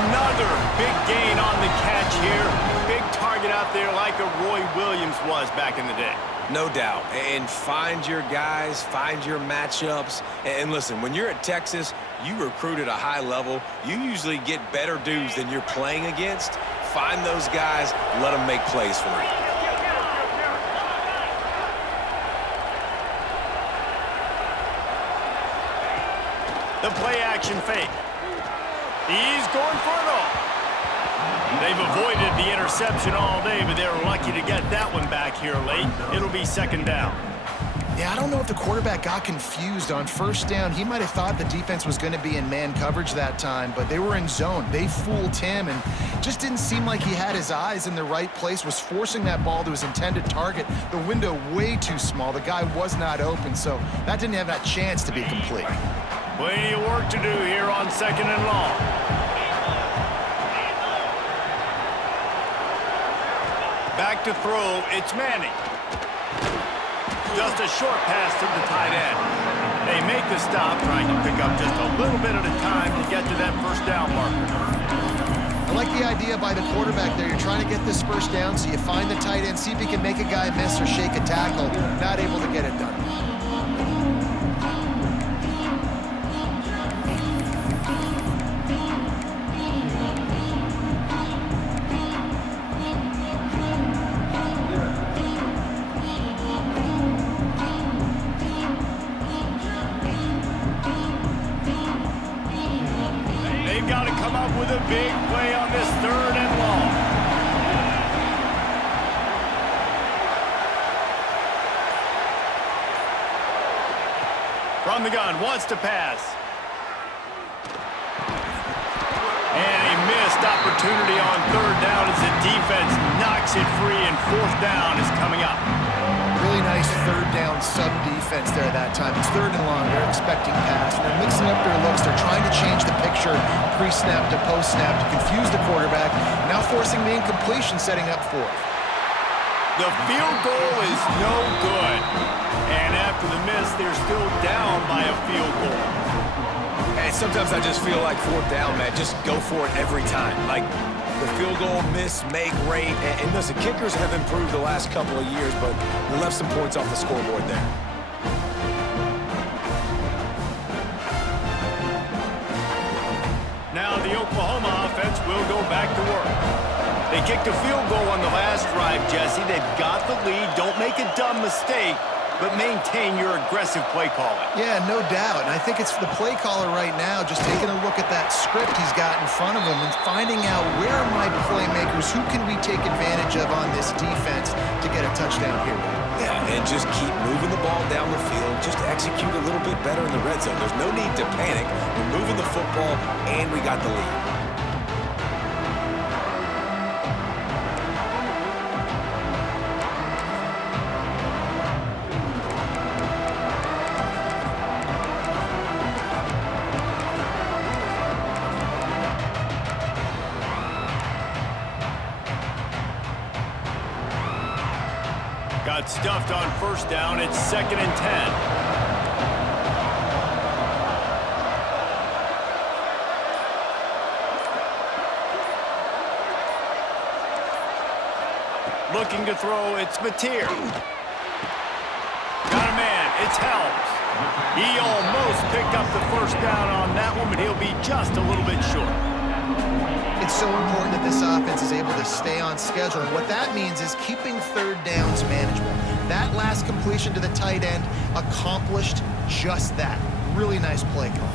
Another big gain on the catch here. Big target out there like a Roy Williams was back in the day. No doubt. And find your guys, find your matchups. And listen, when you're at Texas, you recruit at a high level. You usually get better dudes than you're playing against. Find those guys, let them make plays for you. The play-action fake. He's going for it all. They've avoided the interception all day, but they're lucky to get that one back here late. It'll be second down. Yeah, I don't know if the quarterback got confused on first down. He might have thought the defense was going to be in man coverage that time, but they were in zone. They fooled him and just didn't seem like he had his eyes in the right place, was forcing that ball to his intended target. The window way too small. The guy was not open, so that didn't have that chance to be complete. Plenty of work to do here on second and long. Back to throw, it's Manning. Just a short pass to the tight end. They make the stop, trying to pick up just a little bit at a time to get to that first down marker. I like the idea by the quarterback there. You're trying to get this first down, so you find the tight end, see if he can make a guy miss or shake a tackle. Not able to get it done. Got to come up with a big play on this 3rd and long. From the gun, wants to pass. And a missed opportunity on 3rd down as the defense knocks it free, and 4th down is coming up. Really nice 3rd down sub-defense there that time. It's 3rd and long. They're expecting pass. And they're mixing up their looks. They're trying to change the picture pre-snap to post-snap to confuse the quarterback. Now forcing the incompletion, setting up 4th. The field goal is no good. And after the miss, they're still down by a field goal. And sometimes I just feel like 4th down, man. Just go for it every time. Like, the field goal, miss, make, rate. And listen, kickers have improved the last couple of years, but we left some points off the scoreboard there. Now the Oklahoma offense will go back to work. They kicked a field goal on the last drive, Jesse. They've got the lead. Don't make a dumb mistake, but maintain your aggressive play calling. Yeah, no doubt. And I think it's the play caller right now just taking a look at that script he's got in front of him and finding out where are my playmakers, who can we take advantage of on this defense to get a touchdown here. Yeah, and just keep moving the ball down the field. Just execute a little bit better in the red zone. There's no need to panic. We're moving the football, and we got the lead. Got stuffed on 1st down. It's 2nd and 10. Looking to throw, it's Mateer. Got a man, it's Helms. He almost picked up the 1st down on that one, but he'll be just a little bit short. It's so important that this offense is able to stay on schedule. And what that means is keeping 3rd downs manageable. That last completion to the tight end accomplished just that. Really nice play call.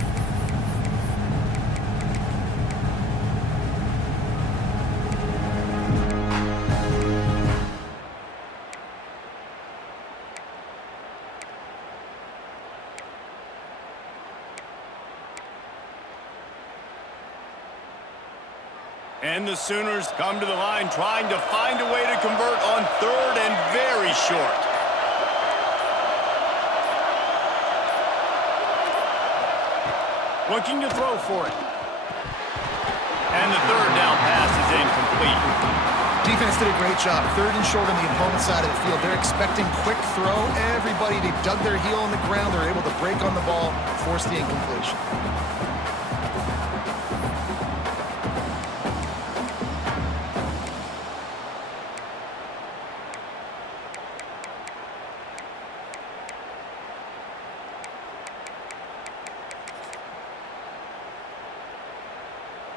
And the Sooners come to the line trying to find a way to convert on 3rd and very short. Looking to throw for it. And the 3rd down pass is incomplete. Defense did a great job. 3rd and short on the opponent's side of the field. They're expecting quick throw. Everybody, they dug their heel on the ground. They're able to break on the ball, force the incompletion.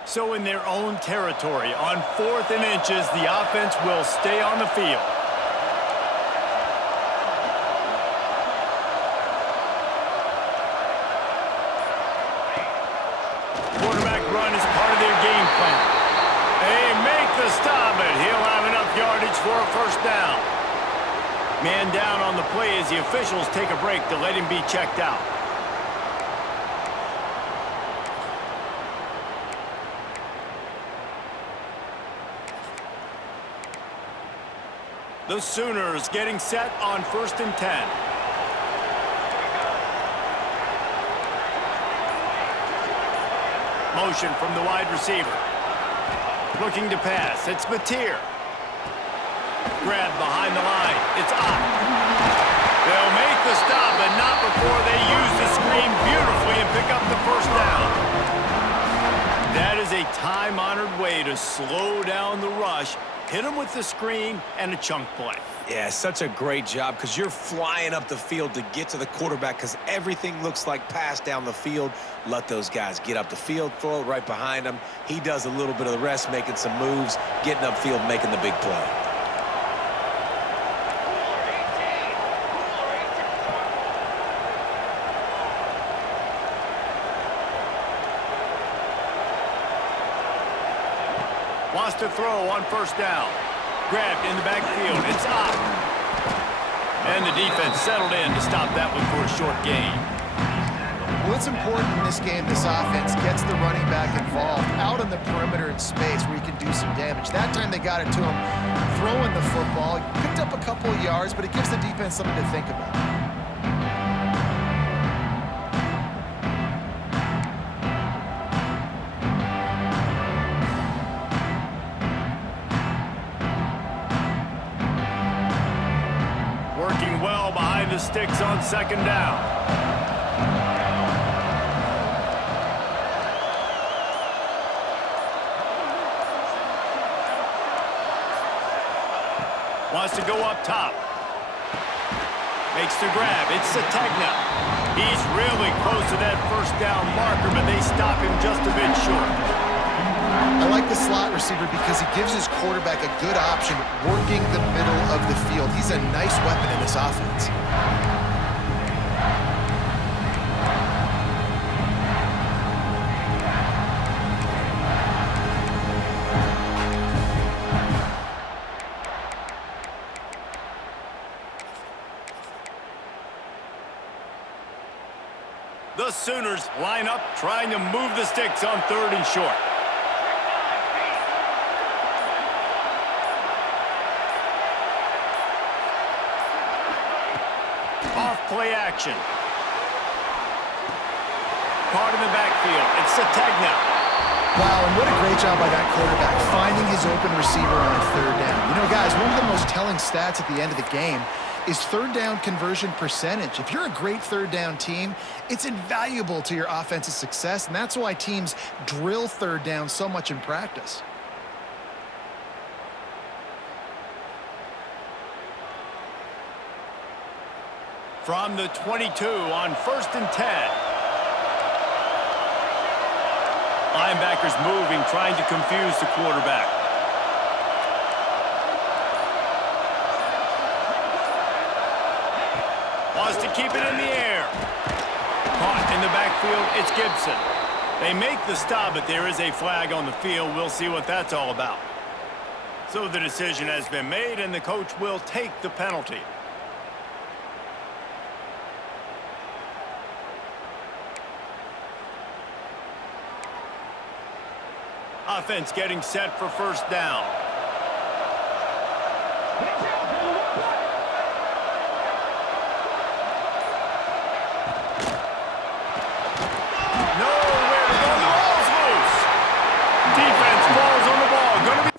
So in their own territory, on 4th and inches, the offense will stay on the field. Quarterback run is part of their game plan. They make the stop, and he'll have enough yardage for a 1st down. Man down on the play as the officials take a break to let him be checked out. The Sooners getting set on 1st and 10. Motion from the wide receiver. Looking to pass. It's Mateer. Grab behind the line. It's up. They'll make the stop, but not before they use the screen beautifully and pick up the 1st down. That is a time-honored way to slow down the rush, hit them with the screen and a chunk play. Yeah, such a great job because you're flying up the field to get to the quarterback because everything looks like pass down the field. Let those guys get up the field, throw it right behind him. He does a little bit of the rest, making some moves, getting upfield, making the big play. Wants to throw on first down. Grabbed in the backfield. It's up. And the defense settled in to stop that one for a short gain. Well, it's important in this game this offense gets the running back involved out on the perimeter in space where he can do some damage. That time they got it to him throwing the football. He picked up a couple of yards, but it gives the defense something to think about. Working well behind the sticks on second down. Wants to go up top. Makes the grab. It's Sategna. He's really close to that first down marker, but they stop him just a bit short. I like the slot receiver because he gives his quarterback a good option working the middle of the field. He's a nice weapon in this offense. The Sooners line up, trying to move the sticks on third and short. Off-play action. Caught in the backfield. It's Sategna. Wow, and what a great job by that quarterback, finding his open receiver on third down. You know, guys, one of the most telling stats at the end of the game is third down conversion percentage. If you're a great third down team, it's invaluable to your offensive success, and that's why teams drill third down so much in practice. From the 22 on 1st and 10. Linebackers moving, trying to confuse the quarterback. Wants to keep it in the air. Caught in the backfield, it's Gibson. They make the stop, but there is a flag on the field. We'll see what that's all about. So the decision has been made, and the coach will take the penalty. Offense getting set for first down. Nowhere to go. The ball's loose. Defense falls on the ball. Going to be...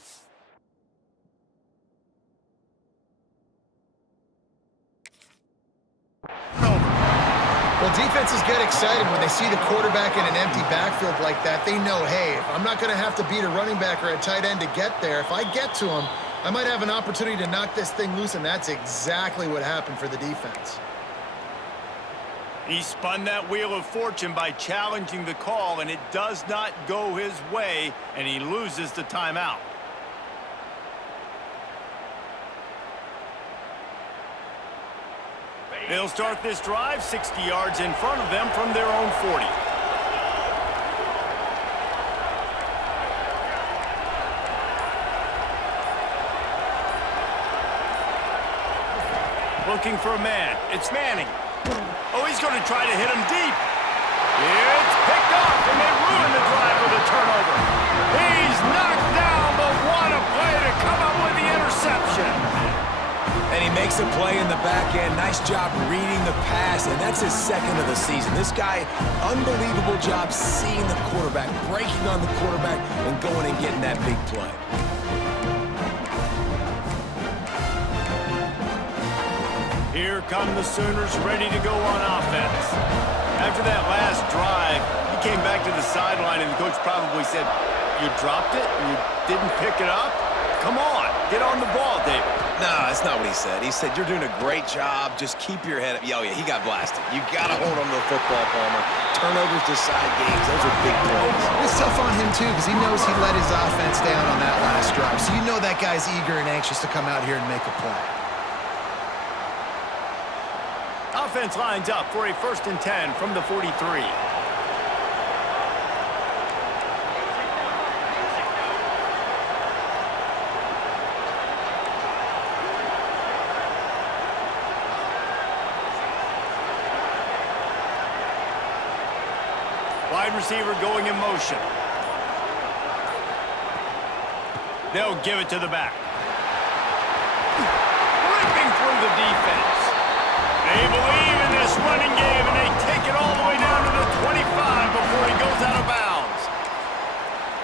Well, defenses get excited when they see the quarterback in an empty backfield like that. They know, hey, I'm not going to have to beat a running back or a tight end to get there. If I get to him, I might have an opportunity to knock this thing loose, and that's exactly what happened for the defense. He spun that wheel of fortune by challenging the call, and it does not go his way, and he loses the timeout. They'll start this drive 60 yards in front of them from their own 40. Looking for a man. It's Manning. Oh, he's going to try to hit him deep. It's picked off, and they ruin the drive with a turnover. He's knocked down, but what a play to come up with the interception. And he makes a play in the back end. Nice job reading the pass, and that's his second of the season. This guy, unbelievable job seeing the quarterback, breaking on the quarterback, and going and getting that big play. Here come the Sooners ready to go on offense. After that last drive, he came back to the sideline, and the coach probably said, You dropped it and you didn't pick it up? Come on, get on the ball, David. No, that's not what he said. He said, you're doing a great job. Just keep your head up. Oh, yeah, he got blasted. You got to hold on to the football, Palmer. Turnovers decide games. Those are big plays. It's tough on him, too, because he knows he let his offense down on that last drive. So you know that guy's eager and anxious to come out here and make a play. Offense lines up for a 1st and 10 from the 43. Wide receiver going in motion. They'll give it to the back. Ripping through the defense. They believe in this running game, and they take it all the way down to the 25 before he goes out of bounds.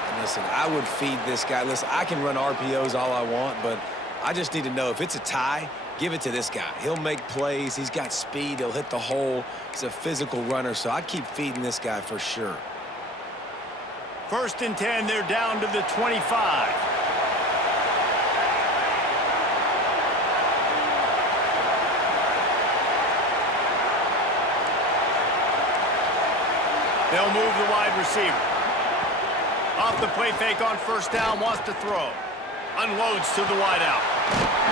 And listen, I would feed this guy. Listen, I can run RPOs all I want, but I just need to know if it's a tie, give it to this guy. He'll make plays. He's got speed. He'll hit the hole. He's a physical runner, so I'd keep feeding this guy for sure. 1st and 10, they're down to the 25. They'll move the wide receiver. Off the play fake on 1st down, wants to throw. Unloads to the wideout.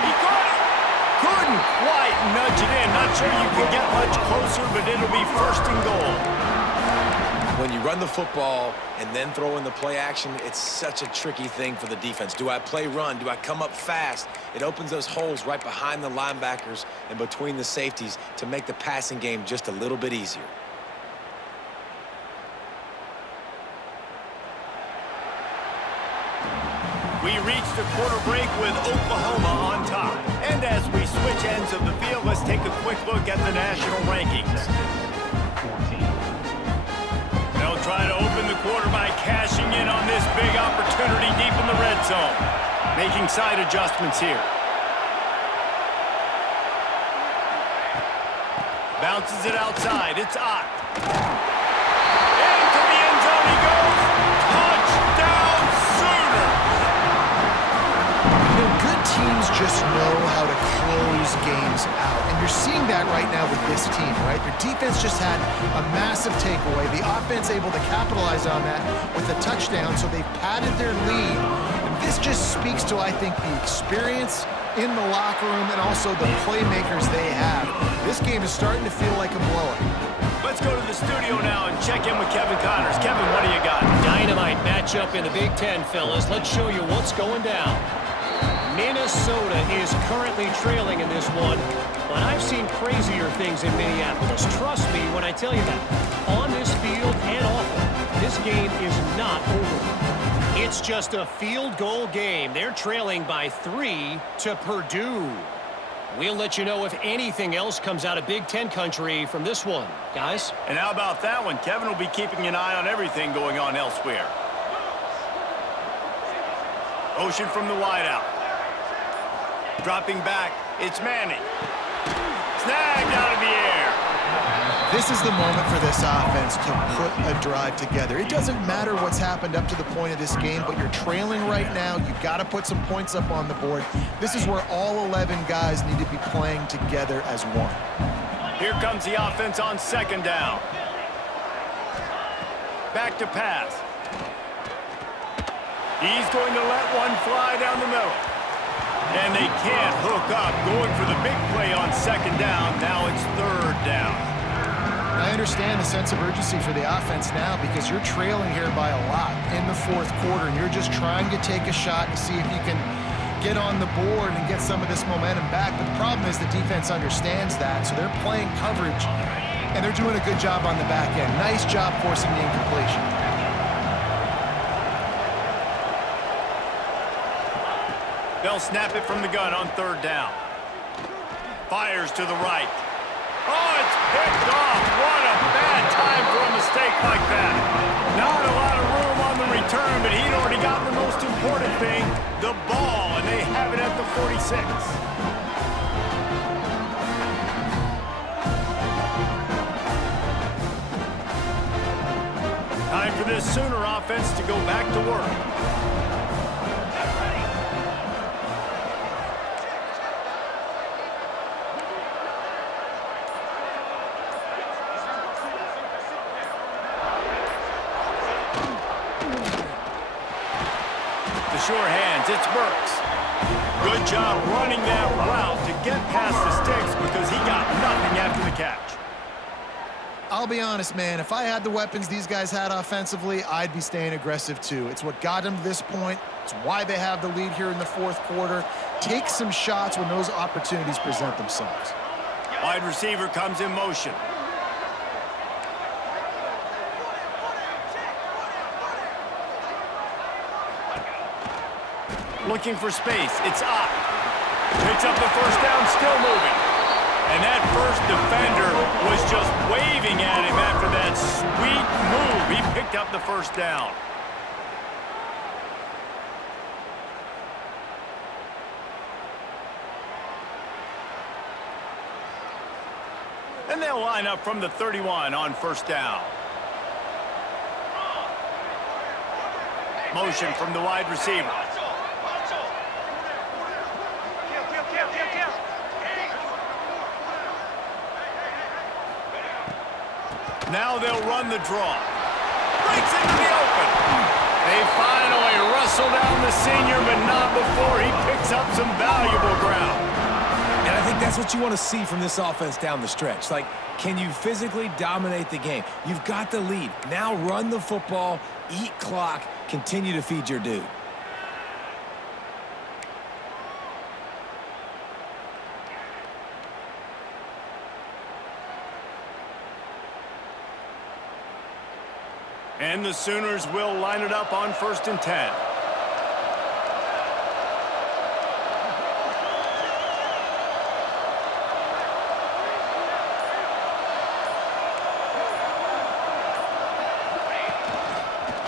He caught it! Couldn't quite nudge it in. Not sure you can get much closer, but it'll be 1st and goal. When you run the football and then throw in the play action, it's such a tricky thing for the defense. Do I play run? Do I come up fast? It opens those holes right behind the linebackers and between the safeties to make the passing game just a little bit easier. We reached the quarter break with Oklahoma on top. And as we switch ends of the field, let's take a quick look at the national rankings. They'll try to open the quarter by cashing in on this big opportunity deep in the red zone. Making side adjustments here. Bounces it outside. It's Ott. Into the end zone he goes. Touchdown Sooners! Good teams just know how to close games out. And you're seeing that right now with this team, right? Their defense just had a massive takeaway. The offense able to capitalize on that with a touchdown, so they've padded their lead. And this just speaks to, I think, the experience in the locker room and also the playmakers they have. This game is starting to feel like a blowout. Let's go to the studio now and check in with Kevin Connors. Kevin, what do you got? Dynamite matchup in the Big Ten, fellas. Let's show you what's going down. Minnesota is currently trailing in this one, but I've seen crazier things in Minneapolis. Trust me when I tell you that. On this field and off it, this game is not over. It's just a field goal game. They're trailing by 3 to Purdue. We'll let you know if anything else comes out of Big Ten country from this one, guys. And how about that one? Kevin will be keeping an eye on everything going on elsewhere. Motion from the wideout. Dropping back, it's Manning. Snagged out of the air. This is the moment for this offense to put a drive together. It doesn't matter what's happened up to the point of this game, but you're trailing right now. You've got to put some points up on the board. This is where all 11 guys need to be playing together as one. Here comes the offense on 2nd down. Back to pass. He's going to let one fly down the middle. And they can't hook up, going for the big play on 2nd down. Now it's 3rd down. I understand the sense of urgency for the offense now because you're trailing here by a lot in the 4th quarter, and you're just trying to take a shot to see if you can get on the board and get some of this momentum back. But the problem is the defense understands that, so they're playing coverage, and they're doing a good job on the back end. Nice job forcing the incompletion. They'll snap it from the gun on 3rd down. Fires to the right. Oh, it's picked off. What a bad time for a mistake like that. Not a lot of room on the return, but he'd already gotten the most important thing, the ball, and they have it at the 46. Time for this Sooner offense to go back to work. Sure hands, it's Burks. Good job running that route to get past the sticks because he got nothing after the catch. I'll be honest, man, if I had the weapons these guys had offensively, I'd be staying aggressive too. It's what got them to this point. It's why they have the lead here in the fourth quarter. Take some shots when those opportunities present themselves. Wide receiver comes in motion. Looking for space. It's up. Picks up the first down, still moving. And that first defender was just waving at him after that sweet move. He picked up the first down. And they'll line up from the 31 on first down. Motion from the wide receiver. Now they'll run the draw. Breaks into the open. They finally wrestle down the senior, but not before he picks up some valuable ground. And I think that's what you want to see from this offense down the stretch. Like, can you physically dominate the game? You've got the lead. Now run the football, eat clock, continue to feed your dude. And the Sooners will line it up on 1st and 10.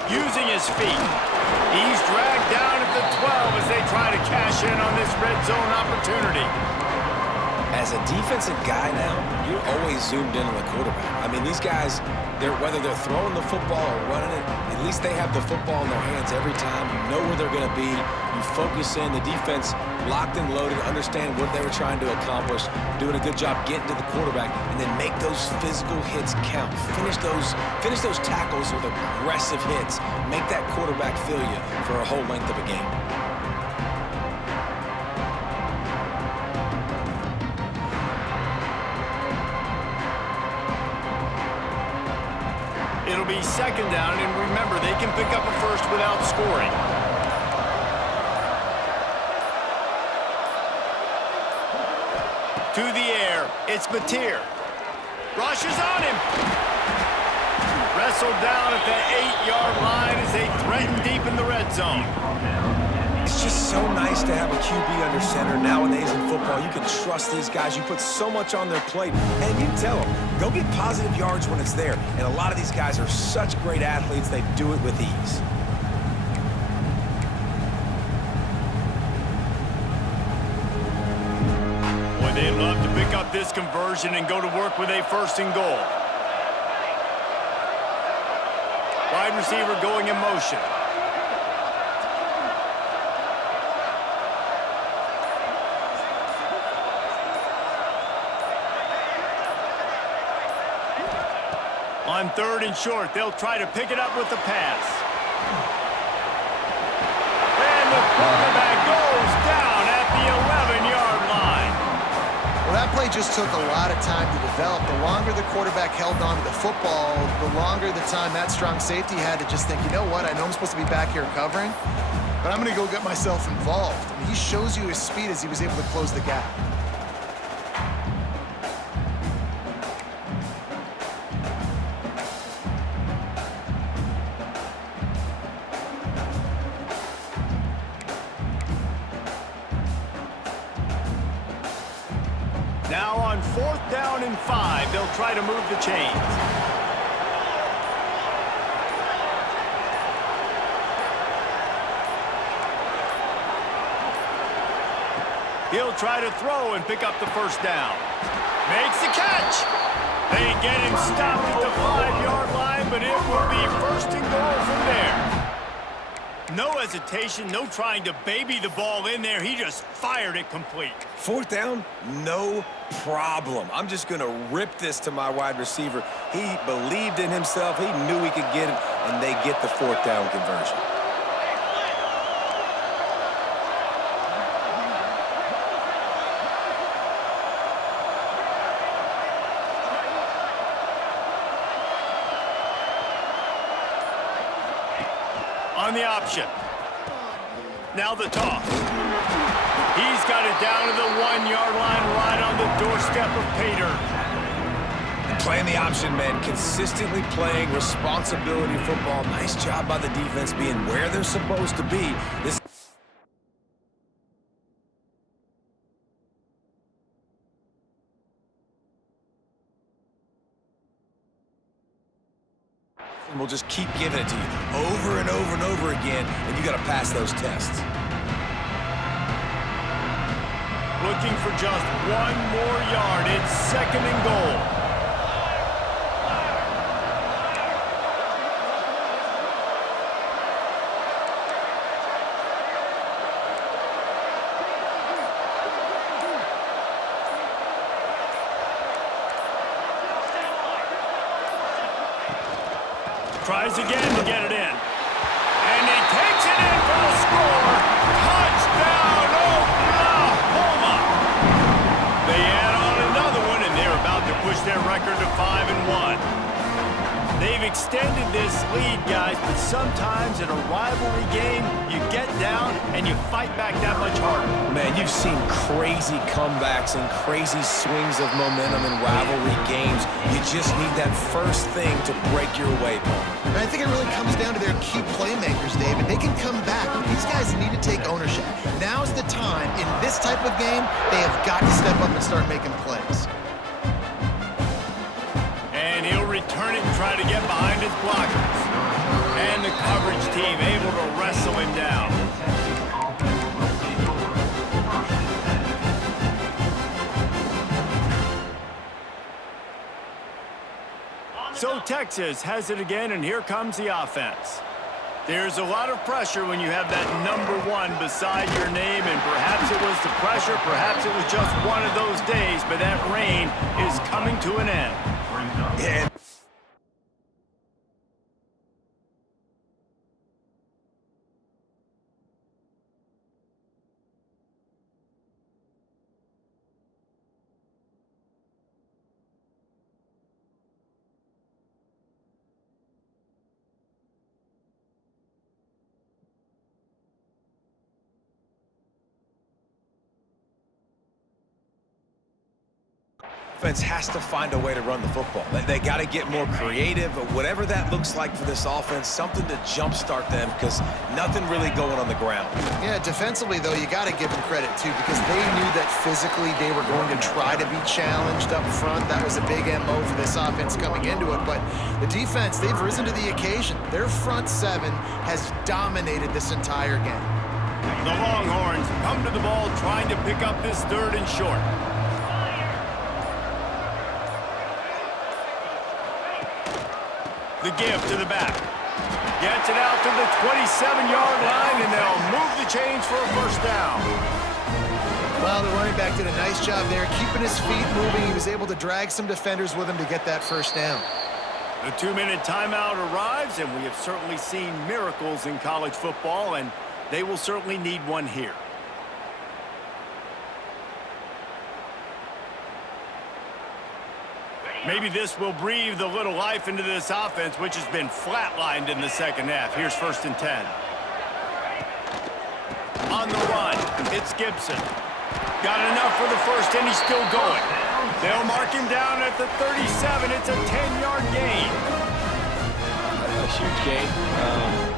Using his feet. He's dragged down at the 12 as they try to cash in on this red zone opportunity. As a defensive guy now, you're always zoomed in on the quarterback. I mean, these guys, whether they're throwing the football or running it, at least they have the football in their hands every time. You know where they're going to be. You focus in. The defense locked and loaded, understand what they were trying to accomplish, doing a good job getting to the quarterback, and then make those physical hits count. Finish those tackles with aggressive hits. Make that quarterback feel you for a whole length of a game. It'll be 2nd down, and remember, they can pick up a first without scoring. To the air, it's Mateer. Rushes on him. Wrestled down at the 8-yard line as they threaten deep in the red zone. It's just so nice to have a QB under center nowadays in football. You can trust these guys. You put so much on their plate, and you tell them, go get positive yards when it's there. And a lot of these guys are such great athletes, they do it with ease. Boy, they'd love to pick up this conversion and go to work with a 1st and goal. Wide receiver going in motion. On 3rd and short, they'll try to pick it up with the pass. And the quarterback goes down at the 11-yard line. Well, that play just took a lot of time to develop. The longer the quarterback held on to the football, the longer the time that strong safety had to just think, you know what, I know I'm supposed to be back here covering, but I'm going to go get myself involved. I mean, he shows you his speed as he was able to close the gap. Now on 4th down and 5, they'll try to move the chains. He'll try to throw and pick up the first down. Makes the catch. They get him stopped at the 5-yard line, but it will be first and goal from there. No hesitation, no trying to baby the ball in there. He just fired it complete. Fourth down, no problem. I'm just going to rip this to my wide receiver. He believed in himself. He knew he could get it, and they get the fourth down conversion. On the option. Now the toss. He's got it down to the 1-yard line right on the doorstep of Pater. Playing the option, man. Consistently playing responsibility football. Nice job by the defense being where they're supposed to be. This and we'll just keep giving it to you over and over and over again, and you got to pass those tests. Looking for just one more yard. It's second and goal. Tries again to get it in. And he takes it in for the score. Touchdown, Oklahoma! They add on another one, and they're about to push their record to 5-1. They've extended this lead, guys, but sometimes in a rivalry game, you get down and you fight back that much harder. Man, you've seen crazy comebacks and crazy swings of momentum in rivalry games. You just need that first thing to break your way, Paul. And I think it really comes down to their key playmakers, David. They can come back, but these guys need to take ownership. Now's the time. In this type of game, they have got to step up and start making plays. And he'll return it and try to get behind his blockers. And the coverage team able to wrestle him down. So Texas has it again, and here comes the offense. There's a lot of pressure when you have that number 1 beside your name, and perhaps it was the pressure, perhaps it was just one of those days, but that reign is coming to an end. Yeah. Offense has to find a way to run the football. They got to get more creative, whatever that looks like for this offense, something to jumpstart them because nothing really going on the ground. Yeah, defensively, though, you got to give them credit, too, because they knew that physically they were going to try to be challenged up front. That was a big MO for this offense coming into it, but the defense, they've risen to the occasion. Their front 7 has dominated this entire game. The Longhorns come to the ball trying to pick up this 3rd and short. The give to the back. Gets it out to the 27-yard line, and they'll move the chains for a first down. Well, the running back did a nice job there, keeping his feet moving. He was able to drag some defenders with him to get that first down. The 2-minute timeout arrives, and we have certainly seen miracles in college football, and they will certainly need one here. Maybe this will breathe a little life into this offense, which has been flatlined in the second half. Here's 1st and 10. On the run, it's Gibson. Got enough for the first, and he's still going. They'll mark him down at the 37. It's a 10-yard gain. A huge gain.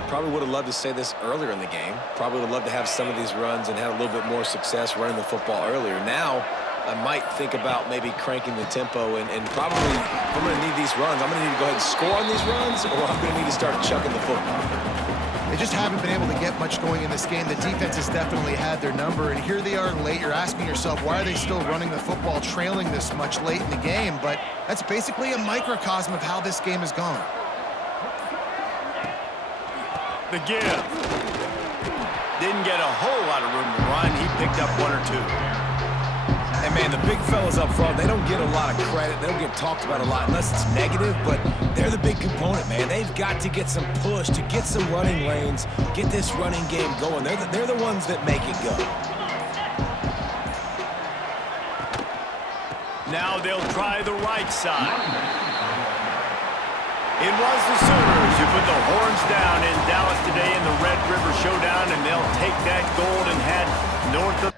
Probably would have loved to say this earlier in the game. Probably would have loved to have some of these runs and had a little bit more success running the football earlier. Now, I might think about maybe cranking the tempo and probably, if I'm going to need these runs, I'm going to need to go ahead and score on these runs, or I'm going to need to start chucking the football. They just haven't been able to get much going in this game. The defense has definitely had their number, and here they are late. You're asking yourself, why are they still running the football, trailing this much late in the game? But that's basically a microcosm of how this game has gone. The give. Didn't get a whole lot of room to run. He picked up one or two. And, man, the big fellas up front, they don't get a lot of credit. They don't get talked about a lot unless it's negative, but they're the big component, man. They've got to get some push, to get some running lanes, get this running game going. They're the ones that make it go. Now they'll try the right side. It was the Sooners who put the horns down in Dallas today in the Red River Showdown, and they'll take that gold and head north of